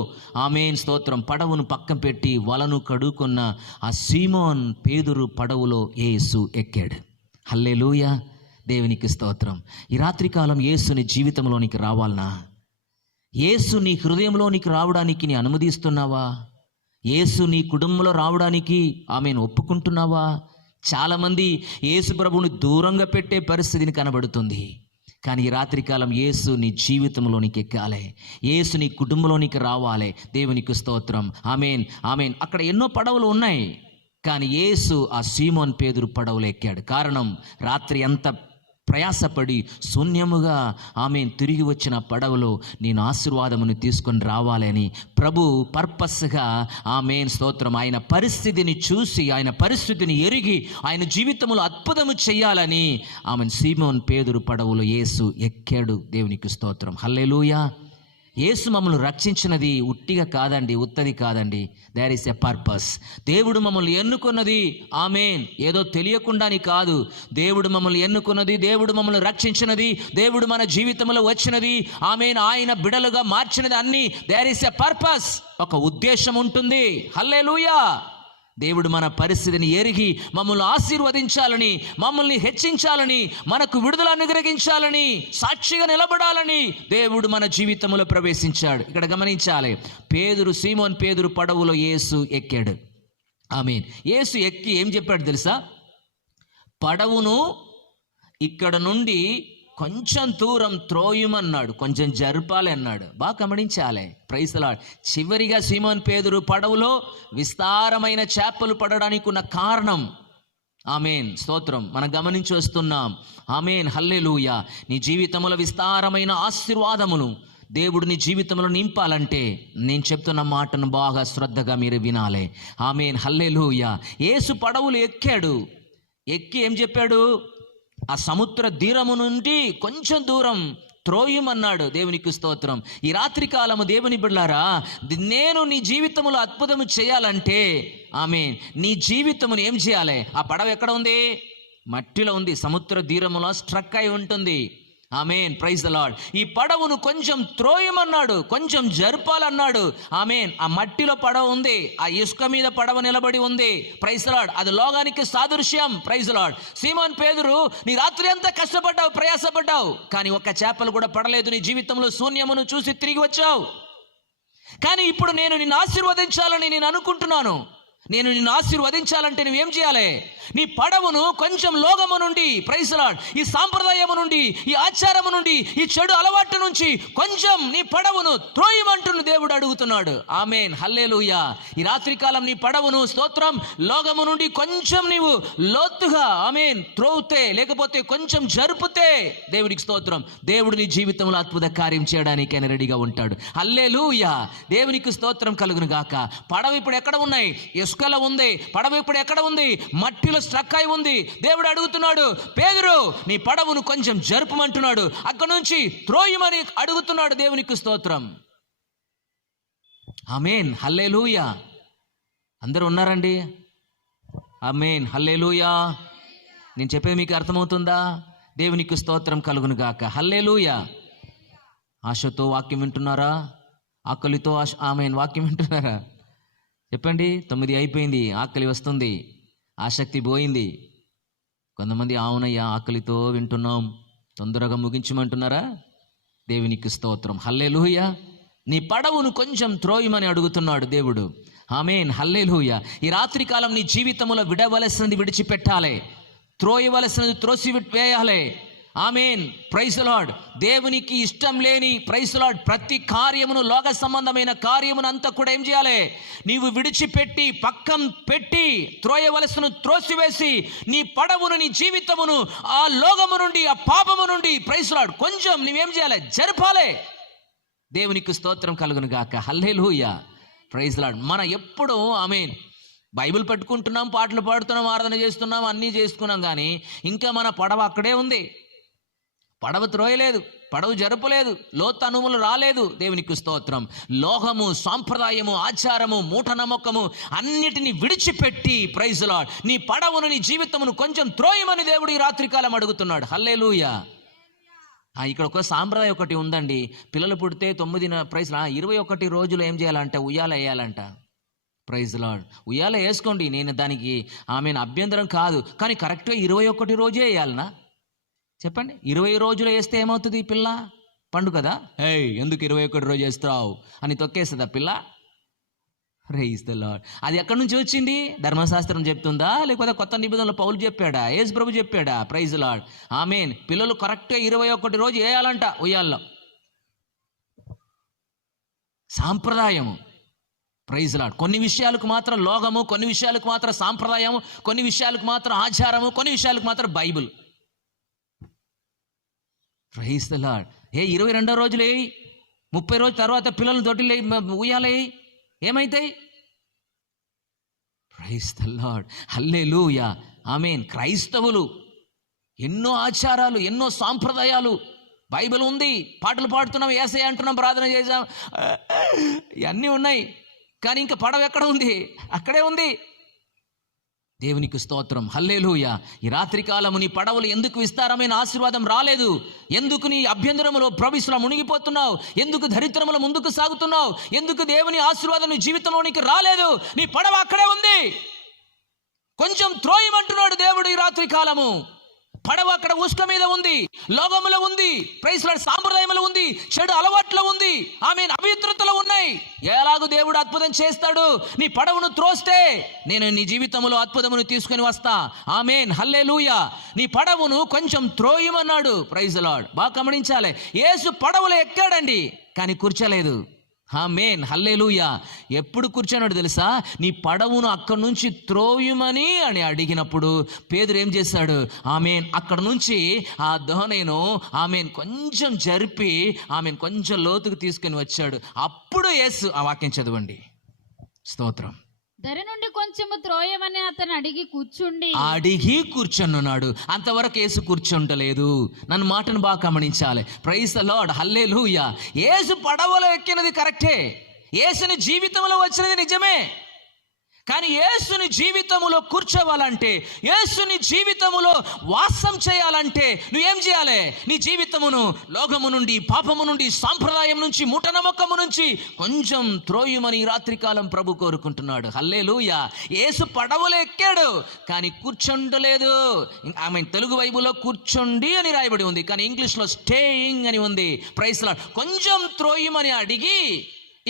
ఆమేన్ స్తోత్రం పడవను పక్కన పెట్టి వలను కడుక్కున్న ఆ సీమోన్ పేతురు పడవలో యేసు ఎక్కాడు. హల్లెలూయా. దేవునికి స్తోత్రం. ఈ రాత్రికాలం యేసుని జీవితంలోనికి రావాలనా? యేసు నీ హృదయంలోనికి రావడానికి నీ అనుమతిస్తున్నావా? యేసు నీ కుటుంబంలో రావడానికి ఆమెను ఒప్పుకుంటున్నావా? చాలామంది యేసు ప్రభువుని దూరంగా పెట్టే పరిస్థితిని కనబడుతుంది. కానీ ఈ రాత్రికాలం యేసు నీ జీవితంలోనికి ఎక్కాలి, యేసు నీ కుటుంబంలోనికి రావాలి. దేవునికి స్తోత్రం. ఆమేన్. అక్కడ ఎన్నో పడవలు ఉన్నాయి, కానీ యేసు ఆ సీమోన్ పేతురు పడవలో ఎక్కాడు. కారణం రాత్రి అంతా ప్రయాసపడి శూన్యముగా తిరిగి వచ్చిన పడవలో నేను ఆశీర్వాదమును తీసుకొని రావాలని ప్రభు పర్పస్గా స్తోత్రం, ఆయన పరిస్థితిని చూసి, ఆయన పరిస్థితిని ఎరిగి, ఆయన జీవితంలో అద్భుతము చేయాలని సీమోన్ పేతురు పడవలో యేసు ఎక్కాడు. దేవునికి స్తోత్రం, హల్లెలూయా. యేసు మమ్మల్ని రక్షించినది ఉట్టిగా కాదండి, ఉత్తది కాదండి. There is a purpose. దేవుడు మమ్మల్ని ఎన్నుకున్నది ఏదో తెలియకుండాని కాదు. దేవుడు మమ్మల్ని ఎన్నుకున్నది, దేవుడు మమ్మల్ని రక్షించినది, దేవుడు మన జీవితంలో వచ్చినది, ఆయన బిడలుగా మార్చినది అన్నీ దేర్ ఈస్ ఎ పర్పస్. ఒక ఉద్దేశం ఉంటుంది. హల్లెలూయా. దేవుడు మన పరిస్థితిని ఎరిగి మమ్మల్ని ఆశీర్వదించాలని, మమ్మల్ని హెచ్చించాలని, మనకు విడుదల అనుగ్రహించాలని, సాక్షిగా నిలబడాలని దేవుడు మన జీవితంలో ప్రవేశించాడు. ఇక్కడ గమనించాలి, సీమోన్ పేతురు పడవలో యేసు ఎక్కాడు. యేసు ఎక్కి ఏం చెప్పాడు తెలుసా? పడవును ఇక్కడ నుండి కొంచెం దూరం త్రోయమన్నాడు, కొంచెం జరపాలి అన్నాడు. బాగా గమనించాలి. Praise the Lord. చివరిగా సీమోన్ పేతురు పడవలో విస్తారమైన చేపలు పడడానికి ఉన్న కారణం స్తోత్రం మనం గమనించి వస్తున్నాం. హల్లెలూయా. నీ జీవితంలో విస్తారమైన ఆశీర్వాదమును దేవుడు నీ జీవితంలో నింపాలంటే నేను చెప్తున్న మాటను బాగా శ్రద్ధగా మీరు వినాలి. హల్లెలూయా. యేసు పడవలు ఎక్కాడు. ఎక్కి ఏం చెప్పాడు? ఆ సముద్ర తీరము నుండి కొంచెం దూరం త్రోయమన్నాడు. దేవునికి స్తోత్రం. ఈ రాత్రి కాలము దేవుని బిడ్డలారా, నేను నీ జీవితంలో అద్భుతము చేయాలంటే నీ జీవితమును ఏం చేయాలి? ఆ పడవ ఎక్కడ ఉంది? మట్టిలో ఉంది. సముద్ర తీరములో స్ట్రక్ అయి ఉంటుంది. Praise the lord. ఈ పడవను కొంచెం త్రోయమన్నాడు, కొంచెం జరపాలన్నాడు. ఆ మట్టిలో పడవ ఉంది, ఆ ఇసుక మీద పడవ నిలబడి ఉంది. Praise the lord. అది లోకానికి సాదృశ్యం. Praise the lord. సీమోన్ పేతురు, నీ రాత్రి అంతా కష్టపడ్డావు, ప్రయాసపడ్డావు, కానీ ఒక్క చేపలు కూడా పడలేదు. నీ జీవితంలో శూన్యమును చూసి తిరిగి వచ్చావు. కానీ ఇప్పుడు నేను నిన్ను ఆశీర్వదించాలని నేను అనుకుంటున్నాను. నేను నిన్ను ఆశీర్వదించాలంటే నువ్వేం చేయాలి? నీ పడవను కొంచెం లోకము నుండి, ప్రైజ్ ది లార్డ్, ఈ సాంప్రదాయము నుండి, ఈ ఆచారము నుండి, ఈ చెడు అలవాటు నుంచి కొంచెం నీ పడవను త్రోయమంటున్న దేవుడు అడుగుతున్నాడు. హల్లెలూయా. ఈ రాత్రికాలం నీ పడవను స్తోత్రం లోకము నుండి కొంచెం నీవు లోతుగా త్రోవుతే, లేకపోతే కొంచెం జరుపుతే దేవుడికి స్తోత్రం, దేవుడు నీ జీవితంలో అద్భుత కార్యం చేయడానికి ఆయన రెడీగా ఉంటాడు. హల్లెలూయా. దేవునికి స్తోత్రం కలుగును గాక. పడవ ఇప్పుడు ఎక్కడ ఉన్నాయి? ఇసుకలో ఉంది. పడవ ఇప్పుడు ఎక్కడ ఉంది? మట్టిలో స్ట్రక్ అయి ఉంది. దేవుడు అడుగుతున్నాడు, పేతురు నీ పడవను కొంచెం జరుపమంటున్నాడు, అక్కడ నుంచి త్రోయమని అడుగుతున్నాడు. దేవునికి స్తోత్రం. హల్లెలూయా. అందరూ ఉన్నారండి? హల్లెలూయా. నేను చెప్పేది మీకు అర్థమవుతుందా? దేవునికి స్తోత్రం కలుగును గాక. హల్లెలూయా. ఆశతో వాక్యం వింటున్నారా? ఆకలితో వాక్యం వింటున్నారా? చెప్పండి. 9 అయిపోయింది, ఆకలి వస్తుంది, ఆసక్తి పోయింది. కొంతమంది అవునయ్యా ఆకలితో వింటున్నాం, తొందరగా ముగించమంటున్నారా? దేవునికి స్తోత్రం. హల్లెలూయా. నీ పడవను కొంచెం త్రోయమని అడుగుతున్నాడు దేవుడు. హల్లెలూయా. ఈ రాత్రికాలం నీ జీవితంలో విడవలసినది విడిచిపెట్టాలి, త్రోయవలసినది త్రోసి వేయాలి. Praise the lord. దేవునికి ఇష్టం లేని, ప్రైజ్ ది లార్డ్, ప్రతి కార్యమును, లోక సంబంధమైన కార్యమును అంతా కూడా ఏం చేయాలి? నీవు విడిచిపెట్టి, పక్కం పెట్టి, త్రోయవలసను త్రోసివేసి, నీ పడవును, నీ జీవితమును ఆ లోకము నుండి, ఆ పాపము నుండి, ప్రైజ్ ది లార్డ్, కొంచెం నీవేం చేయాలి? జరపాలి. దేవునికి స్తోత్రం కలుగును గాక. హల్లెలూయా. Praise the Lord. మన ఎప్పుడు బైబిల్ పట్టుకుంటున్నాం, పాటలు పాడుతున్నాం, ఆరాధన చేస్తున్నాం, అన్నీ చేసుకున్నాం, కానీ ఇంకా మన పడవ అక్కడే ఉంది. పడవ త్రోయలేదు, పడవ జరపలేదు, లోతనుములు రాలేదు. దేవునికి స్తోత్రం. లోకము, సాంప్రదాయము, ఆచారము, మూఢనమ్మకము అన్నిటినీ విడిచిపెట్టి, ప్రైజ్ ది లార్డ్, నీ పడవను, నీ జీవితమును కొంచెం త్రోయమని దేవుడు ఈ రాత్రికాలం అడుగుతున్నాడు. హల్లెలూయా. ఇక్కడ ఒక సాంప్రదాయం ఒకటి ఉందండి. పిల్లలు పుడితే 21 రోజులు ఏం చేయాలంటే ఉయ్యాల వేయాలంట. Praise the lord. ఉయ్యాల వేసుకోండి, నేను దానికి అభ్యంతరం కాదు, కానీ కరెక్ట్గా 21 రోజే వేయాలనా? చెప్పండి. 20 రోజులు వేస్తే ఏమవుతుంది? పిల్ల పండు కదా. ఎందుకు 21 రోజు వేస్తావు అని తొక్కేస్తుందా పిల్ల? Praise the lord. అది ఎక్కడి నుంచి వచ్చింది? ధర్మశాస్త్రం చెప్తుందా, లేకపోతే కొత్త నిబంధనలు పౌలు చెప్పాడా, యేసు ప్రభు చెప్పాడా? Praise the Lord. పిల్లలు కరెక్ట్గా 21 రోజు వేయాలంట ఉయ్యాల్లో. సాంప్రదాయము. Praise the Lord. కొన్ని విషయాలకు మాత్రం లోకము, కొన్ని విషయాలకు మాత్రం సాంప్రదాయము, కొన్ని విషయాలకు మాత్రం ఆచారము, కొన్ని విషయాలకు మాత్రం బైబిల్. Praise the Lord. 22వ రోజులే 30 రోజుల తర్వాత పిల్లలు దొడ్డిలే ఉయ్యాలే ఏమైతాయి? ప్రైజ్ ది లార్డ్, హల్లెలూయా, ఆమేన్. క్రైస్తవులు ఎన్నో ఆచారాలు, ఎన్నో సాంప్రదాయాలు, బైబిల్ ఉంది, పాటలు పాడుతున్నాం, యేసయ్య అంటున్నాం, ప్రార్థన చేసాం, ఇవన్నీ ఉన్నాయి. కానీ ఇంకా పడవ ఎక్కడ ఉంది? అక్కడే ఉంది. దేవునికి స్తోత్రం, హల్లెలూయా. ఈ రాత్రి కాలము నీ పడవలు ఎందుకు విస్తారమైన ఆశీర్వాదం రాలేదు? ఎందుకు నీ అభ్యంతరములో ప్రవేశంలో మునిగిపోతున్నావు? ఎందుకు దరిద్రములో ముందుకు సాగుతున్నావు? ఎందుకు దేవుని ఆశీర్వాదం నీ జీవితంలోనికి రాలేదు? నీ పడవ అక్కడే ఉంది. కొంచెం త్రోయమంటున్నాడు దేవుడు ఈ రాత్రి కాలము. పడవ అక్కడ ఉష్క మీద ఉంది, లోకములో ఉంది, ప్రైజ్ లార్డ్, సాంప్రదాయంలో ఉంది, చెడు అలవాట్లో ఉంది, ఆమేన్, అపవిత్రతలో ఉన్నాయి. ఎలాగూ దేవుడు అద్భుతం చేస్తాడు. నీ పడవను త్రోస్తే నేను నీ జీవితంలో అద్భుతమును తీసుకొని వస్తా. ఆమేన్, హల్లెలూయా. నీ పడవను కొంచెం త్రోయమన్నాడు. Praise lord. బాగా గమనించాలి. యేసు పడవలో ఎక్కాడండి, కానీ కూర్చోలేదు. ఆమేన్, హల్లెలూయా. ఎప్పుడు కూర్చున్నాడు తెలుసా? నీ పడవును అక్కడి నుంచి త్రోయుమని అని అడిగినప్పుడు పేతురు ఏం చేశాడు? ఆమేన్, అక్కడ నుంచి ఆ దోణిను ఆమేన్ కొంచెం జరిపి ఆమేన్ కొంచెం లోతుకు తీసుకొని వచ్చాడు. అప్పుడు యేసు, ఆ వాక్యం చదవండి. స్తోత్రం. దరి నుండి కొంచెము త్రోయమని అతను అడిగి కూర్చొనున్నాడు. అంతవరకు యేసు కూర్చుంటలేదు. నన్ను మాటను బాగా గమనించాలి. ప్రైజ్ ది లార్డ్, హల్లెలూయా. యేసు పడవలో ఎక్కినది కరెక్టే, యేసుని జీవితంలో వచ్చినది నిజమే. కానీ యేసుని జీవితములో కూర్చోవాలంటే, యేసుని జీవితములో వాసం చేయాలంటే నువ్వేం చేయాలి? నీ జీవితమును లోకము నుండి, పాపము నుండి, సాంప్రదాయం నుంచి, మూఢనమ్మకము నుంచి కొంచెం త్రోయుమని రాత్రికాలం ప్రభు కోరుకుంటున్నాడు. హల్లెలూయా. యేసు పడవలో ఎక్కాడు, కానీ కూర్చుండలేదు. ఆమె తెలుగు బైబిల్లో కూర్చోండి అని రాయబడి ఉంది, కానీ ఇంగ్లీష్లో స్టేయింగ్ అని ఉంది. Praise lord. కొంచెం త్రోయుమని అడిగి,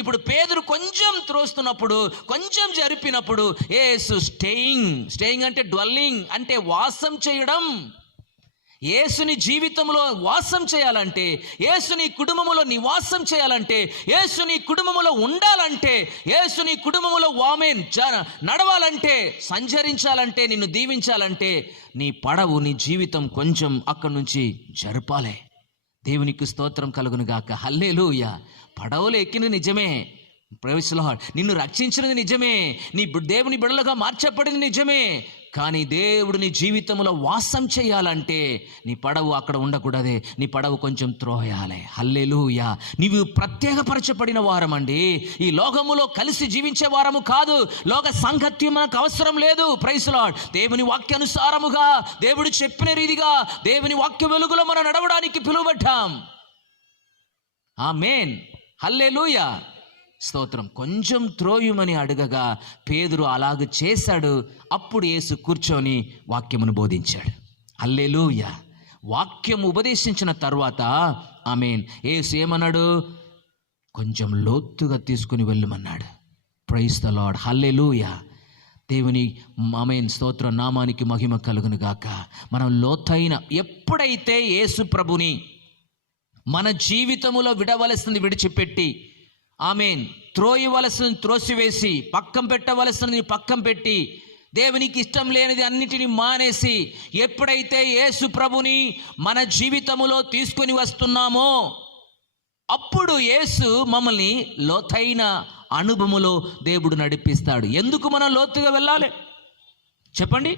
ఇప్పుడు పేతురు కొంచెం త్రోస్తున్నప్పుడు, కొంచెం జరిపినప్పుడు యేసు స్టేయింగ్ అంటే డ్వెల్లింగ్, అంటే వాసం చేయడం. యేసుని జీవితంలో వాసం చేయాలంటే, యేసుని కుటుంబములో నివాసం చేయాలంటే, యేసుని కుటుంబములో ఉండాలంటే, యేసుని కుటుంబములో ఆమేన్ నడవాలంటే, సంచరించాలంటే, నిన్ను దీవించాలంటే నీ పడవు, నీ జీవితం కొంచెం అక్కడి నుంచి జరపాలి. దేవునికి స్తోత్రం కలుగును గాక. హల్లెలూయా. పడవలు ఎక్కిన నిజమే, ప్రైజ్ ది లార్డ్. నిన్ను రక్షించినది నిజమే, నీ దేవుని బిడ్డలుగా మార్చబడింది నిజమే. కానీ దేవుడు నీ జీవితంలో వాసం చేయాలంటే నీ పడవు అక్కడ ఉండకూడదే, నీ పడవు కొంచెం త్రోయాలి. హల్లెలూయా. నీవు ప్రత్యేకపరచబడిన వారమండి. ఈ లోకములో కలిసి జీవించే వారము కాదు. లోక సాంగత్యం మనకు అవసరం లేదు. Praise the lord. దేవుని వాక్యానుసారముగా, దేవుడు చెప్పిన రీతిగా, దేవుని వాక్య వెలుగులో మనం నడవడానికి పిలువబడ్డాం. ఆమేన్, హల్లెలూయా, స్తోత్రం. కొంచెం త్రోయుమని అడగగా పేతురు అలాగ చేశాడు. అప్పుడు యేసు కూర్చొని వాక్యమును బోధించాడు. హల్లెలూయా. వాక్యం ఉపదేశించిన తర్వాత ఆమేన్, యేసు ఏమన్నాడు? కొంచెం లోతుగా తీసుకుని వెళ్ళమన్నాడు. ప్రైజ్ ది లార్డ్, హల్లెలూయా. దేవుని ఆమేన్ స్తోత్రం, నామానికి మహిమ కలుగును గాక. మనం లోతైన, ఎప్పుడైతే యేసు ప్రభుని మన జీవితములో విడవలసింది విడిచిపెట్టి, ఆమేన్, త్రోయవలసింది త్రోసివేసి, పక్కం పెట్టవలసినది పక్కం పెట్టి, దేవునికి ఇష్టం లేనిది అన్నిటిని మానేసి, ఎప్పుడైతే యేసు ప్రభుని మన జీవితములో తీసుకొని వస్తున్నామో అప్పుడు యేసు మమ్మల్ని లోతైన అనుభవములో దేవుడు నడిపిస్తాడు. ఎందుకు మనం లోతుగా వెళ్ళాలి చెప్పండి?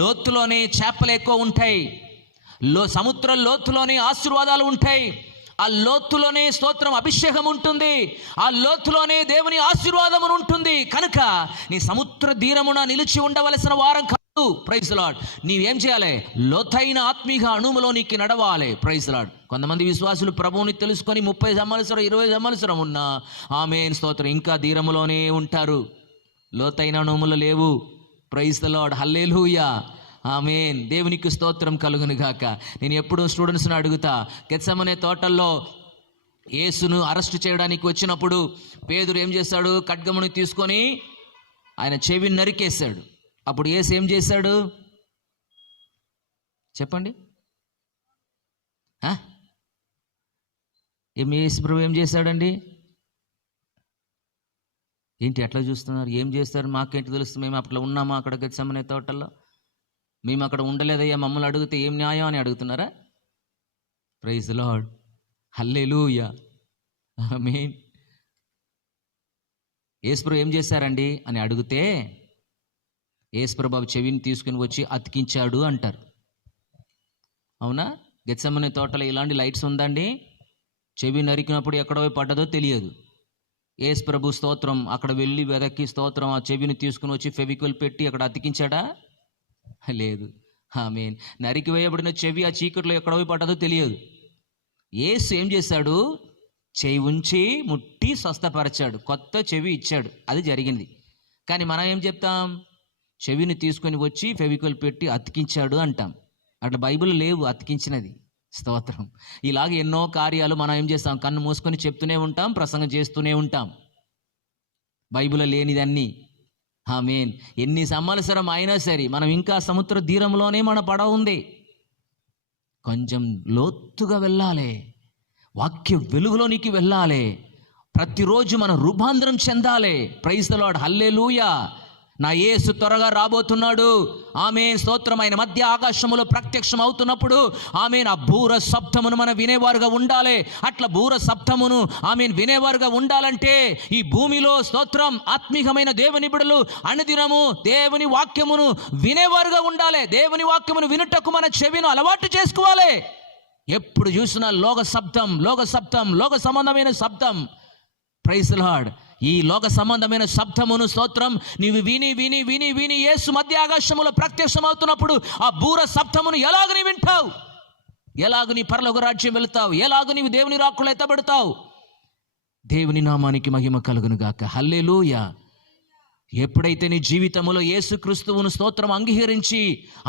లోతులోనే చేపలు ఎక్కువ ఉంటాయి, సముద్ర లోతులోనే ఆశీర్వాదాలు ఉంటాయి, ఆ లోతులోనే స్తోత్రం అభిషేకం ఉంటుంది, ఆ లోతులోనే దేవుని ఆశీర్వాదం ఉంటుంది. కనుక నీ సముద్ర తీరమున నిలిచి ఉండవలసిన వారం కాదు. Praise Lord. నీవేం చేయాలి? లోతైన ఆత్మీయ అణువులోనికి నడవాలి. Praise Lord. కొంతమంది విశ్వాసులు ప్రభువుని తెలుసుకొని 30 సంవత్సరం 20 సంవత్సరం ఉన్నా ఆమేన్ స్తోత్రం ఇంకా తీరములోనే ఉంటారు, లోతైన అణువులు లేవు. ప్రైజ్ ది లార్డ్, హల్లెలూయా, ఆమేన్. దేవునికి స్తోత్రం కలుగును గాక. నేను ఎప్పుడు స్టూడెంట్స్ని అడుగుతా, గెత్సెమనే తోటల్లో యేసును అరెస్ట్ చేయడానికి వచ్చినప్పుడు పేతురు ఏం చేశాడు? ఖడ్గమును తీసుకొని ఆయన చెవిని నరికేశాడు. అప్పుడు యేసు ఏం చేశాడు చెప్పండి? యేసు ప్రభు ఏం చేశాడండి? ఏంటి అట్లా చూస్తున్నారు? ఏం చేస్తారు? మాకేంటి తెలుస్తుంది? మేము అట్లా ఉన్నామా అక్కడ గెత్సెమనే తోటల్లో? మేము అక్కడ ఉండలేదయ్యా, మమ్మల్ని అడిగితే ఏం న్యాయం అని అడుగుతున్నారా? ప్రైజ్ ది లార్డ్, హల్లెలూయా, ఆమేన్. యేసుప్రభు ఏం చేశారండి అని అడిగితే యేసుప్రభు చెవిని తీసుకుని వచ్చి అతికించాడు అంటారు. అవునా? గెత్సెమనే తోటలో ఇలాంటి లైట్స్ ఉందండి. చెవి నరికినప్పుడు ఎక్కడో పడ్డదో తెలియదు. యేసుప్రభు స్తోత్రం అక్కడ వెళ్ళి వెదక్కి స్తోత్రం ఆ చెవిని తీసుకుని వచ్చి ఫెవిక్విల్ పెట్టి అక్కడ అతికించాడా? లేదు. ఆమేన్. నరికి వేయబడిన చెవి ఆ చీకట్లో ఎక్కడో పడ్డదో తెలియదు. యేసు ఏం చేశాడు? చెవి ఉంచి ముట్టి స్వస్థపరిచాడు, కొత్త చెవి ఇచ్చాడు. అది జరిగింది. కానీ మనం ఏం చెప్తాం? చెవిని తీసుకొని వచ్చి ఫెవిక్విల్ పెట్టి అతికించాడు అంటాం. అట్లా బైబిల్ లేవు అతికించినది. స్తోత్రం. ఇలాగ ఎన్నో కార్యాలు మనం ఏం చేస్తాం? కన్ను మూసుకొని చెప్తూనే ఉంటాం, ప్రసంగం చేస్తూనే ఉంటాం. బైబిల్ లేనిదన్నీ. ఆమేన్. ఎన్ని సంవత్సరం అయినా సరే మనం ఇంకా సముద్ర తీరంలోనే మన పడవ ఉంది. కొంచెం లోతుగా వెళ్ళాలి, వాక్య వెలుగులోనికి వెళ్ళాలి. ప్రతిరోజు మనం రూపాంతరం చెందాలి. ప్రైజ్ ది లార్డ్, హల్లెలూయా. నా యేసు త్వరగా రాబోతున్నాడు. ఆమేన్. స్తోత్రం. ఆయన మధ్య ఆకాశములో ప్రత్యక్షం అవుతున్నప్పుడు ఆమేన్ ఆ బూర శబ్దమును మనం వినేవారుగా ఉండాలి. అట్లా బూర శబ్దమును ఆమేన్ వినేవారుగా ఉండాలంటే ఈ భూమిలో స్తోత్రం ఆత్మీయమైన దేవుని బిడ్డలు అనుదినము దేవుని వాక్యమును వినేవారుగా ఉండాలి. దేవుని వాక్యమును వినుటకు మన చెవిని అలవాటు చేసుకోవాలి. ఎప్పుడు చూసినా లోక శబ్దం, లోక శబ్దం, లోక సంబంధమైన శబ్దం. Praise the lord. ఈ లోక సంబంధమైన శబ్దమును స్తోత్రం నీవు విని విని విని విని యేసు మధ్య ఆకాశములో ప్రత్యక్షమవుతున్నప్పుడు ఆ బూర శబ్దమును ఎలాగ నీ వింటావు? ఎలాగ నీ పరలోక రాజ్యం వెళుతావు? ఎలాగ నీవు దేవుని రాకులు ఎత్తబడతావు? దేవుని నామానికి మహిమ కలుగును గాక. హల్లెలూయా. ఎప్పుడైతే నీ జీవితంలో యేసుక్రీస్తువును స్తోత్రం అంగీకరించి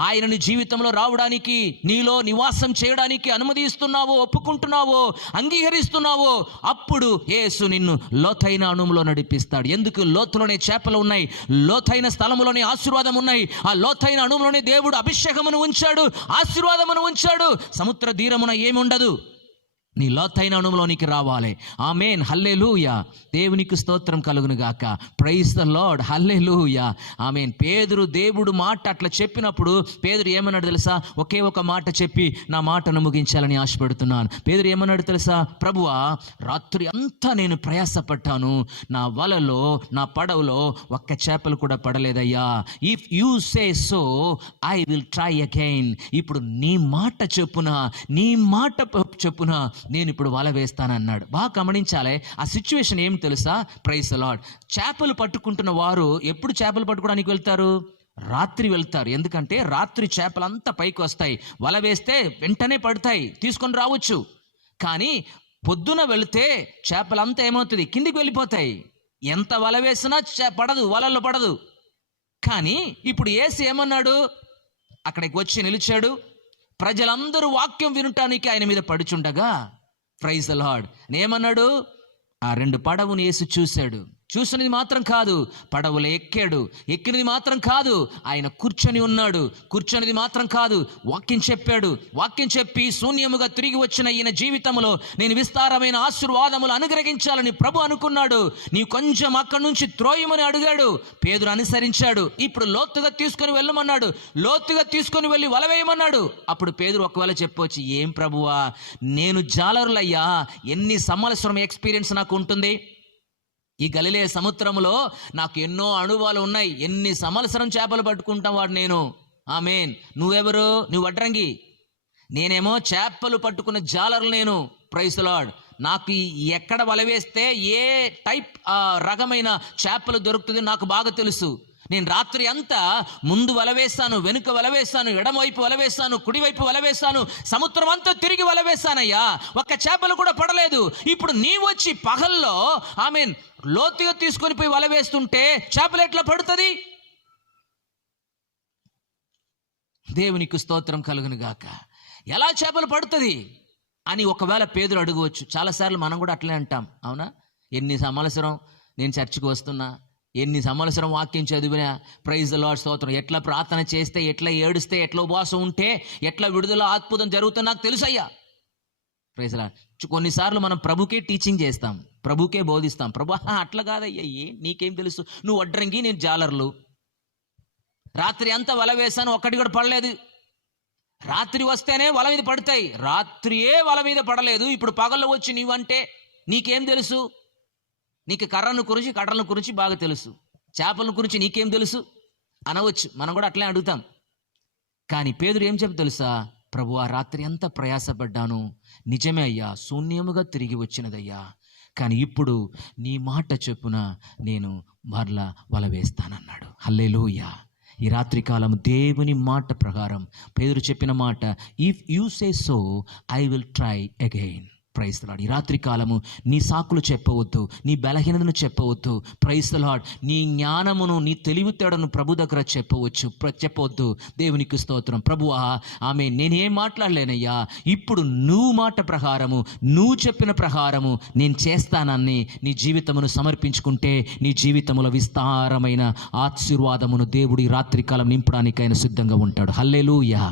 ఆయన నీ జీవితంలో రావడానికి, నీలో నివాసం చేయడానికి అనుమతిస్తున్నావో, ఒప్పుకుంటున్నావో, అంగీకరిస్తున్నావో, అప్పుడు యేసు నిన్ను లోతైన అణువులో నడిపిస్తాడు. ఎందుకు? లోతులోనే చేపలు ఉన్నాయి, లోతైన స్థలములోనే ఆశీర్వాదం ఉన్నాయి. ఆ లోతైన అణువులోనే దేవుడు అభిషేకమును ఉంచాడు, ఆశీర్వాదమును ఉంచాడు. సముద్ర తీరమున ఏముండదు. నీ లోతైన అణువులోనికి రావాలి. ఆమేన్. హల్లెలూయా. దేవునికి స్తోత్రం కలుగును గాక. ప్రైజ్ ద లార్డ్, హల్లెలూయా. ఆమేన్. పేతురు దేవుడు మాట అట్లా చెప్పినప్పుడు పేతురు ఏమన్నాడు తెలుసా? ఒకే ఒక మాట చెప్పి నా మాటను ముగించాలని ఆశపడుతున్నాను. పేతురు ఏమన్నాడు తెలుసా? ప్రభువా, రాత్రి అంతా నేను ప్రయాసపడ్డాను, నా వలలో నా పడవలో ఒక్క చేపలు కూడా పడలేదయ్యా. If you say so I will try again. ఇప్పుడు నీ మాట చెప్పున, నీ మాట చెప్పున నేను ఇప్పుడు వల వేస్తానన్నాడు. బాగా గమనించాలి. ఆ సిచ్యువేషన్ ఏం తెలుసా? Praise the lord. చేపలు పట్టుకుంటున్న వారు ఎప్పుడు చేపలు పట్టుకోవడానికి వెళ్తారు? రాత్రి వెళ్తారు. ఎందుకంటే రాత్రి చేపలంతా పైకి వస్తాయి, వల వేస్తే వెంటనే పడతాయి, తీసుకొని రావచ్చు. కానీ పొద్దున వెళితే చేపలంతా ఏమవుతుంది? కిందికి వెళ్ళిపోతాయి. ఎంత వల వేసినా పడదు, వలల్లో పడదు. కానీ ఇప్పుడు యేసు ఏమన్నాడు? అక్కడికి వచ్చి నిలిచాడు. ప్రజలందరూ వాక్యం వినటానికి ఆయన మీద పడుచుండగా, ప్రైజ్ ది లార్డ్, ఏమన్నాడు? ఆ 2 పడవను యేసు చూశాడు. చూసినది మాత్రం కాదు, పడవలో ఎక్కాడు. ఎక్కినది మాత్రం కాదు, ఆయన కూర్చొని ఉన్నాడు. కూర్చొనిది మాత్రం కాదు, వాక్యం చెప్పాడు. వాక్యం చెప్పి శూన్యముగా తిరిగి వచ్చిన ఈయన జీవితంలో నేను విస్తారమైన ఆశీర్వాదములు అనుగ్రహించాలని ప్రభు అనుకున్నాడు. నీవు కొంచెం అక్కడి నుంచి త్రోయమని అడిగాడు. పేతురు అనుసరించాడు. ఇప్పుడు లోతుగా తీసుకొని వెళ్ళమన్నాడు. లోతుగా తీసుకొని వెళ్ళి వల వేయమన్నాడు. అప్పుడు పేతురు ఒకవేళ చెప్పవచ్చు, ఏం ప్రభువా, నేను జాలరులయ్యా, ఎన్ని సంవత్సరం ఎక్స్పీరియన్స్ నాకు ఉంటుంది. ఈ గలిలయ సముద్రంలో నాకు ఎన్నో అనుభవాలు ఉన్నాయి. ఎన్ని సంవత్సరం చేపలు పట్టుకుంటాం వాడు నేను. ఆమేన్. నువ్వెవరు? నువ్వు వడ్రంగి. నేనేమో చేపలు పట్టుకున్న జాలరు నేను. Praise the lord. నాకు ఎక్కడ వల వేస్తే ఏ టైప్ రకమైన చేపలు దొరుకుతుంది నాకు బాగా తెలుసు. నేను రాత్రి అంతా ముందు వల వేస్తాను, వెనుక వల వేస్తాను, ఎడమవైపు వల వేస్తాను, కుడివైపు వల వేస్తాను, సముద్రం అంతా తిరిగి వల వేస్తానయ్యా, ఒక్క చేపలు కూడా పడలేదు. ఇప్పుడు నీ వచ్చి పగల్లో ఆమేన్ లోతుగా తీసుకొని పోయి వల వేస్తుంటే చేపలు ఎట్లా పడుతుంది? దేవునికి స్తోత్రం కలుగును గాక. ఎలా చేపలు పడుతుంది అని ఒకవేళ పేతురు అడగవచ్చు. చాలాసార్లు మనం కూడా అట్లే అంటాం. అవునా? ఎన్ని సంవత్సరం నేను చర్చికి వస్తున్నా, ఎన్ని సంవత్సరం వాక్యం చదివినా, ప్రైజ్ ది లార్డ్ స్తోత్రం, ఎట్లా ప్రార్థన చేస్తే, ఎట్లా ఏడుస్తే, ఎట్లా ఉపవాసం ఉంటే, ఎట్లా విడుదల అద్భుతం జరుగుతుందో నాకు తెలుసయ్యా. Praise the lord. కొన్నిసార్లు మనం ప్రభుకే టీచింగ్ చేస్తాం, ప్రభుకే బోధిస్తాం. ప్రభు అట్లా కాదయ్యా, నీకేం తెలుసు, నువ్వు వడ్రంగి, నేను జాలర్లు. రాత్రి అంతా వల వేశాను, ఒక్కటి కూడా పడలేదు. రాత్రి వస్తేనే వల మీద పడతాయి, రాత్రియే వల మీద పడలేదు, ఇప్పుడు పగల్లో వచ్చి నీవంటే నీకేం తెలుసు? నీకు కర్రను గురించి కర్రల గురించి బాగా తెలుసు, చేపల గురించి నీకేం తెలుసు అనవచ్చు. మనం కూడా అట్లే అడుగుతాం. కానీ పేతురు ఏం చెప్పి తెలుసా? ప్రభువా, రాత్రి అంతా ప్రయాసపడ్డాను, నిజమే అయ్యా, శూన్యముగా తిరిగి వచ్చినదయ్యా, కానీ ఇప్పుడు నీ మాట చొప్పున నేను మరలా వల వేస్తానన్నాడు. హల్లెలూయా. ఈ రాత్రికాలం దేవుని మాట ప్రకారం పేతురు చెప్పిన మాట, if you say so I will try again. Praise the lord. ఈ రాత్రికాలము నీ సాకులు చెప్పవద్దు, నీ బలహీనతను చెప్పవద్దు. Praise the lord. నీ జ్ఞానమును, నీ తెలివితేడను ప్రభు దగ్గర చెప్పవద్దు. దేవునికి స్తోత్రం. ప్రభువా, ఆమె నేనేం మాట్లాడలేనయ్యా, ఇప్పుడు నువ్వు మాట ప్రకారము, నువ్వు చెప్పిన ప్రకారము నేను చేస్తానని నీ జీవితమును సమర్పించుకుంటే నీ జీవితంలో విస్తారమైన ఆశీర్వాదమును దేవుడు ఈ రాత్రికాలం నింపడానికి ఆయన సిద్ధంగా ఉంటాడు. హల్లెలూయా.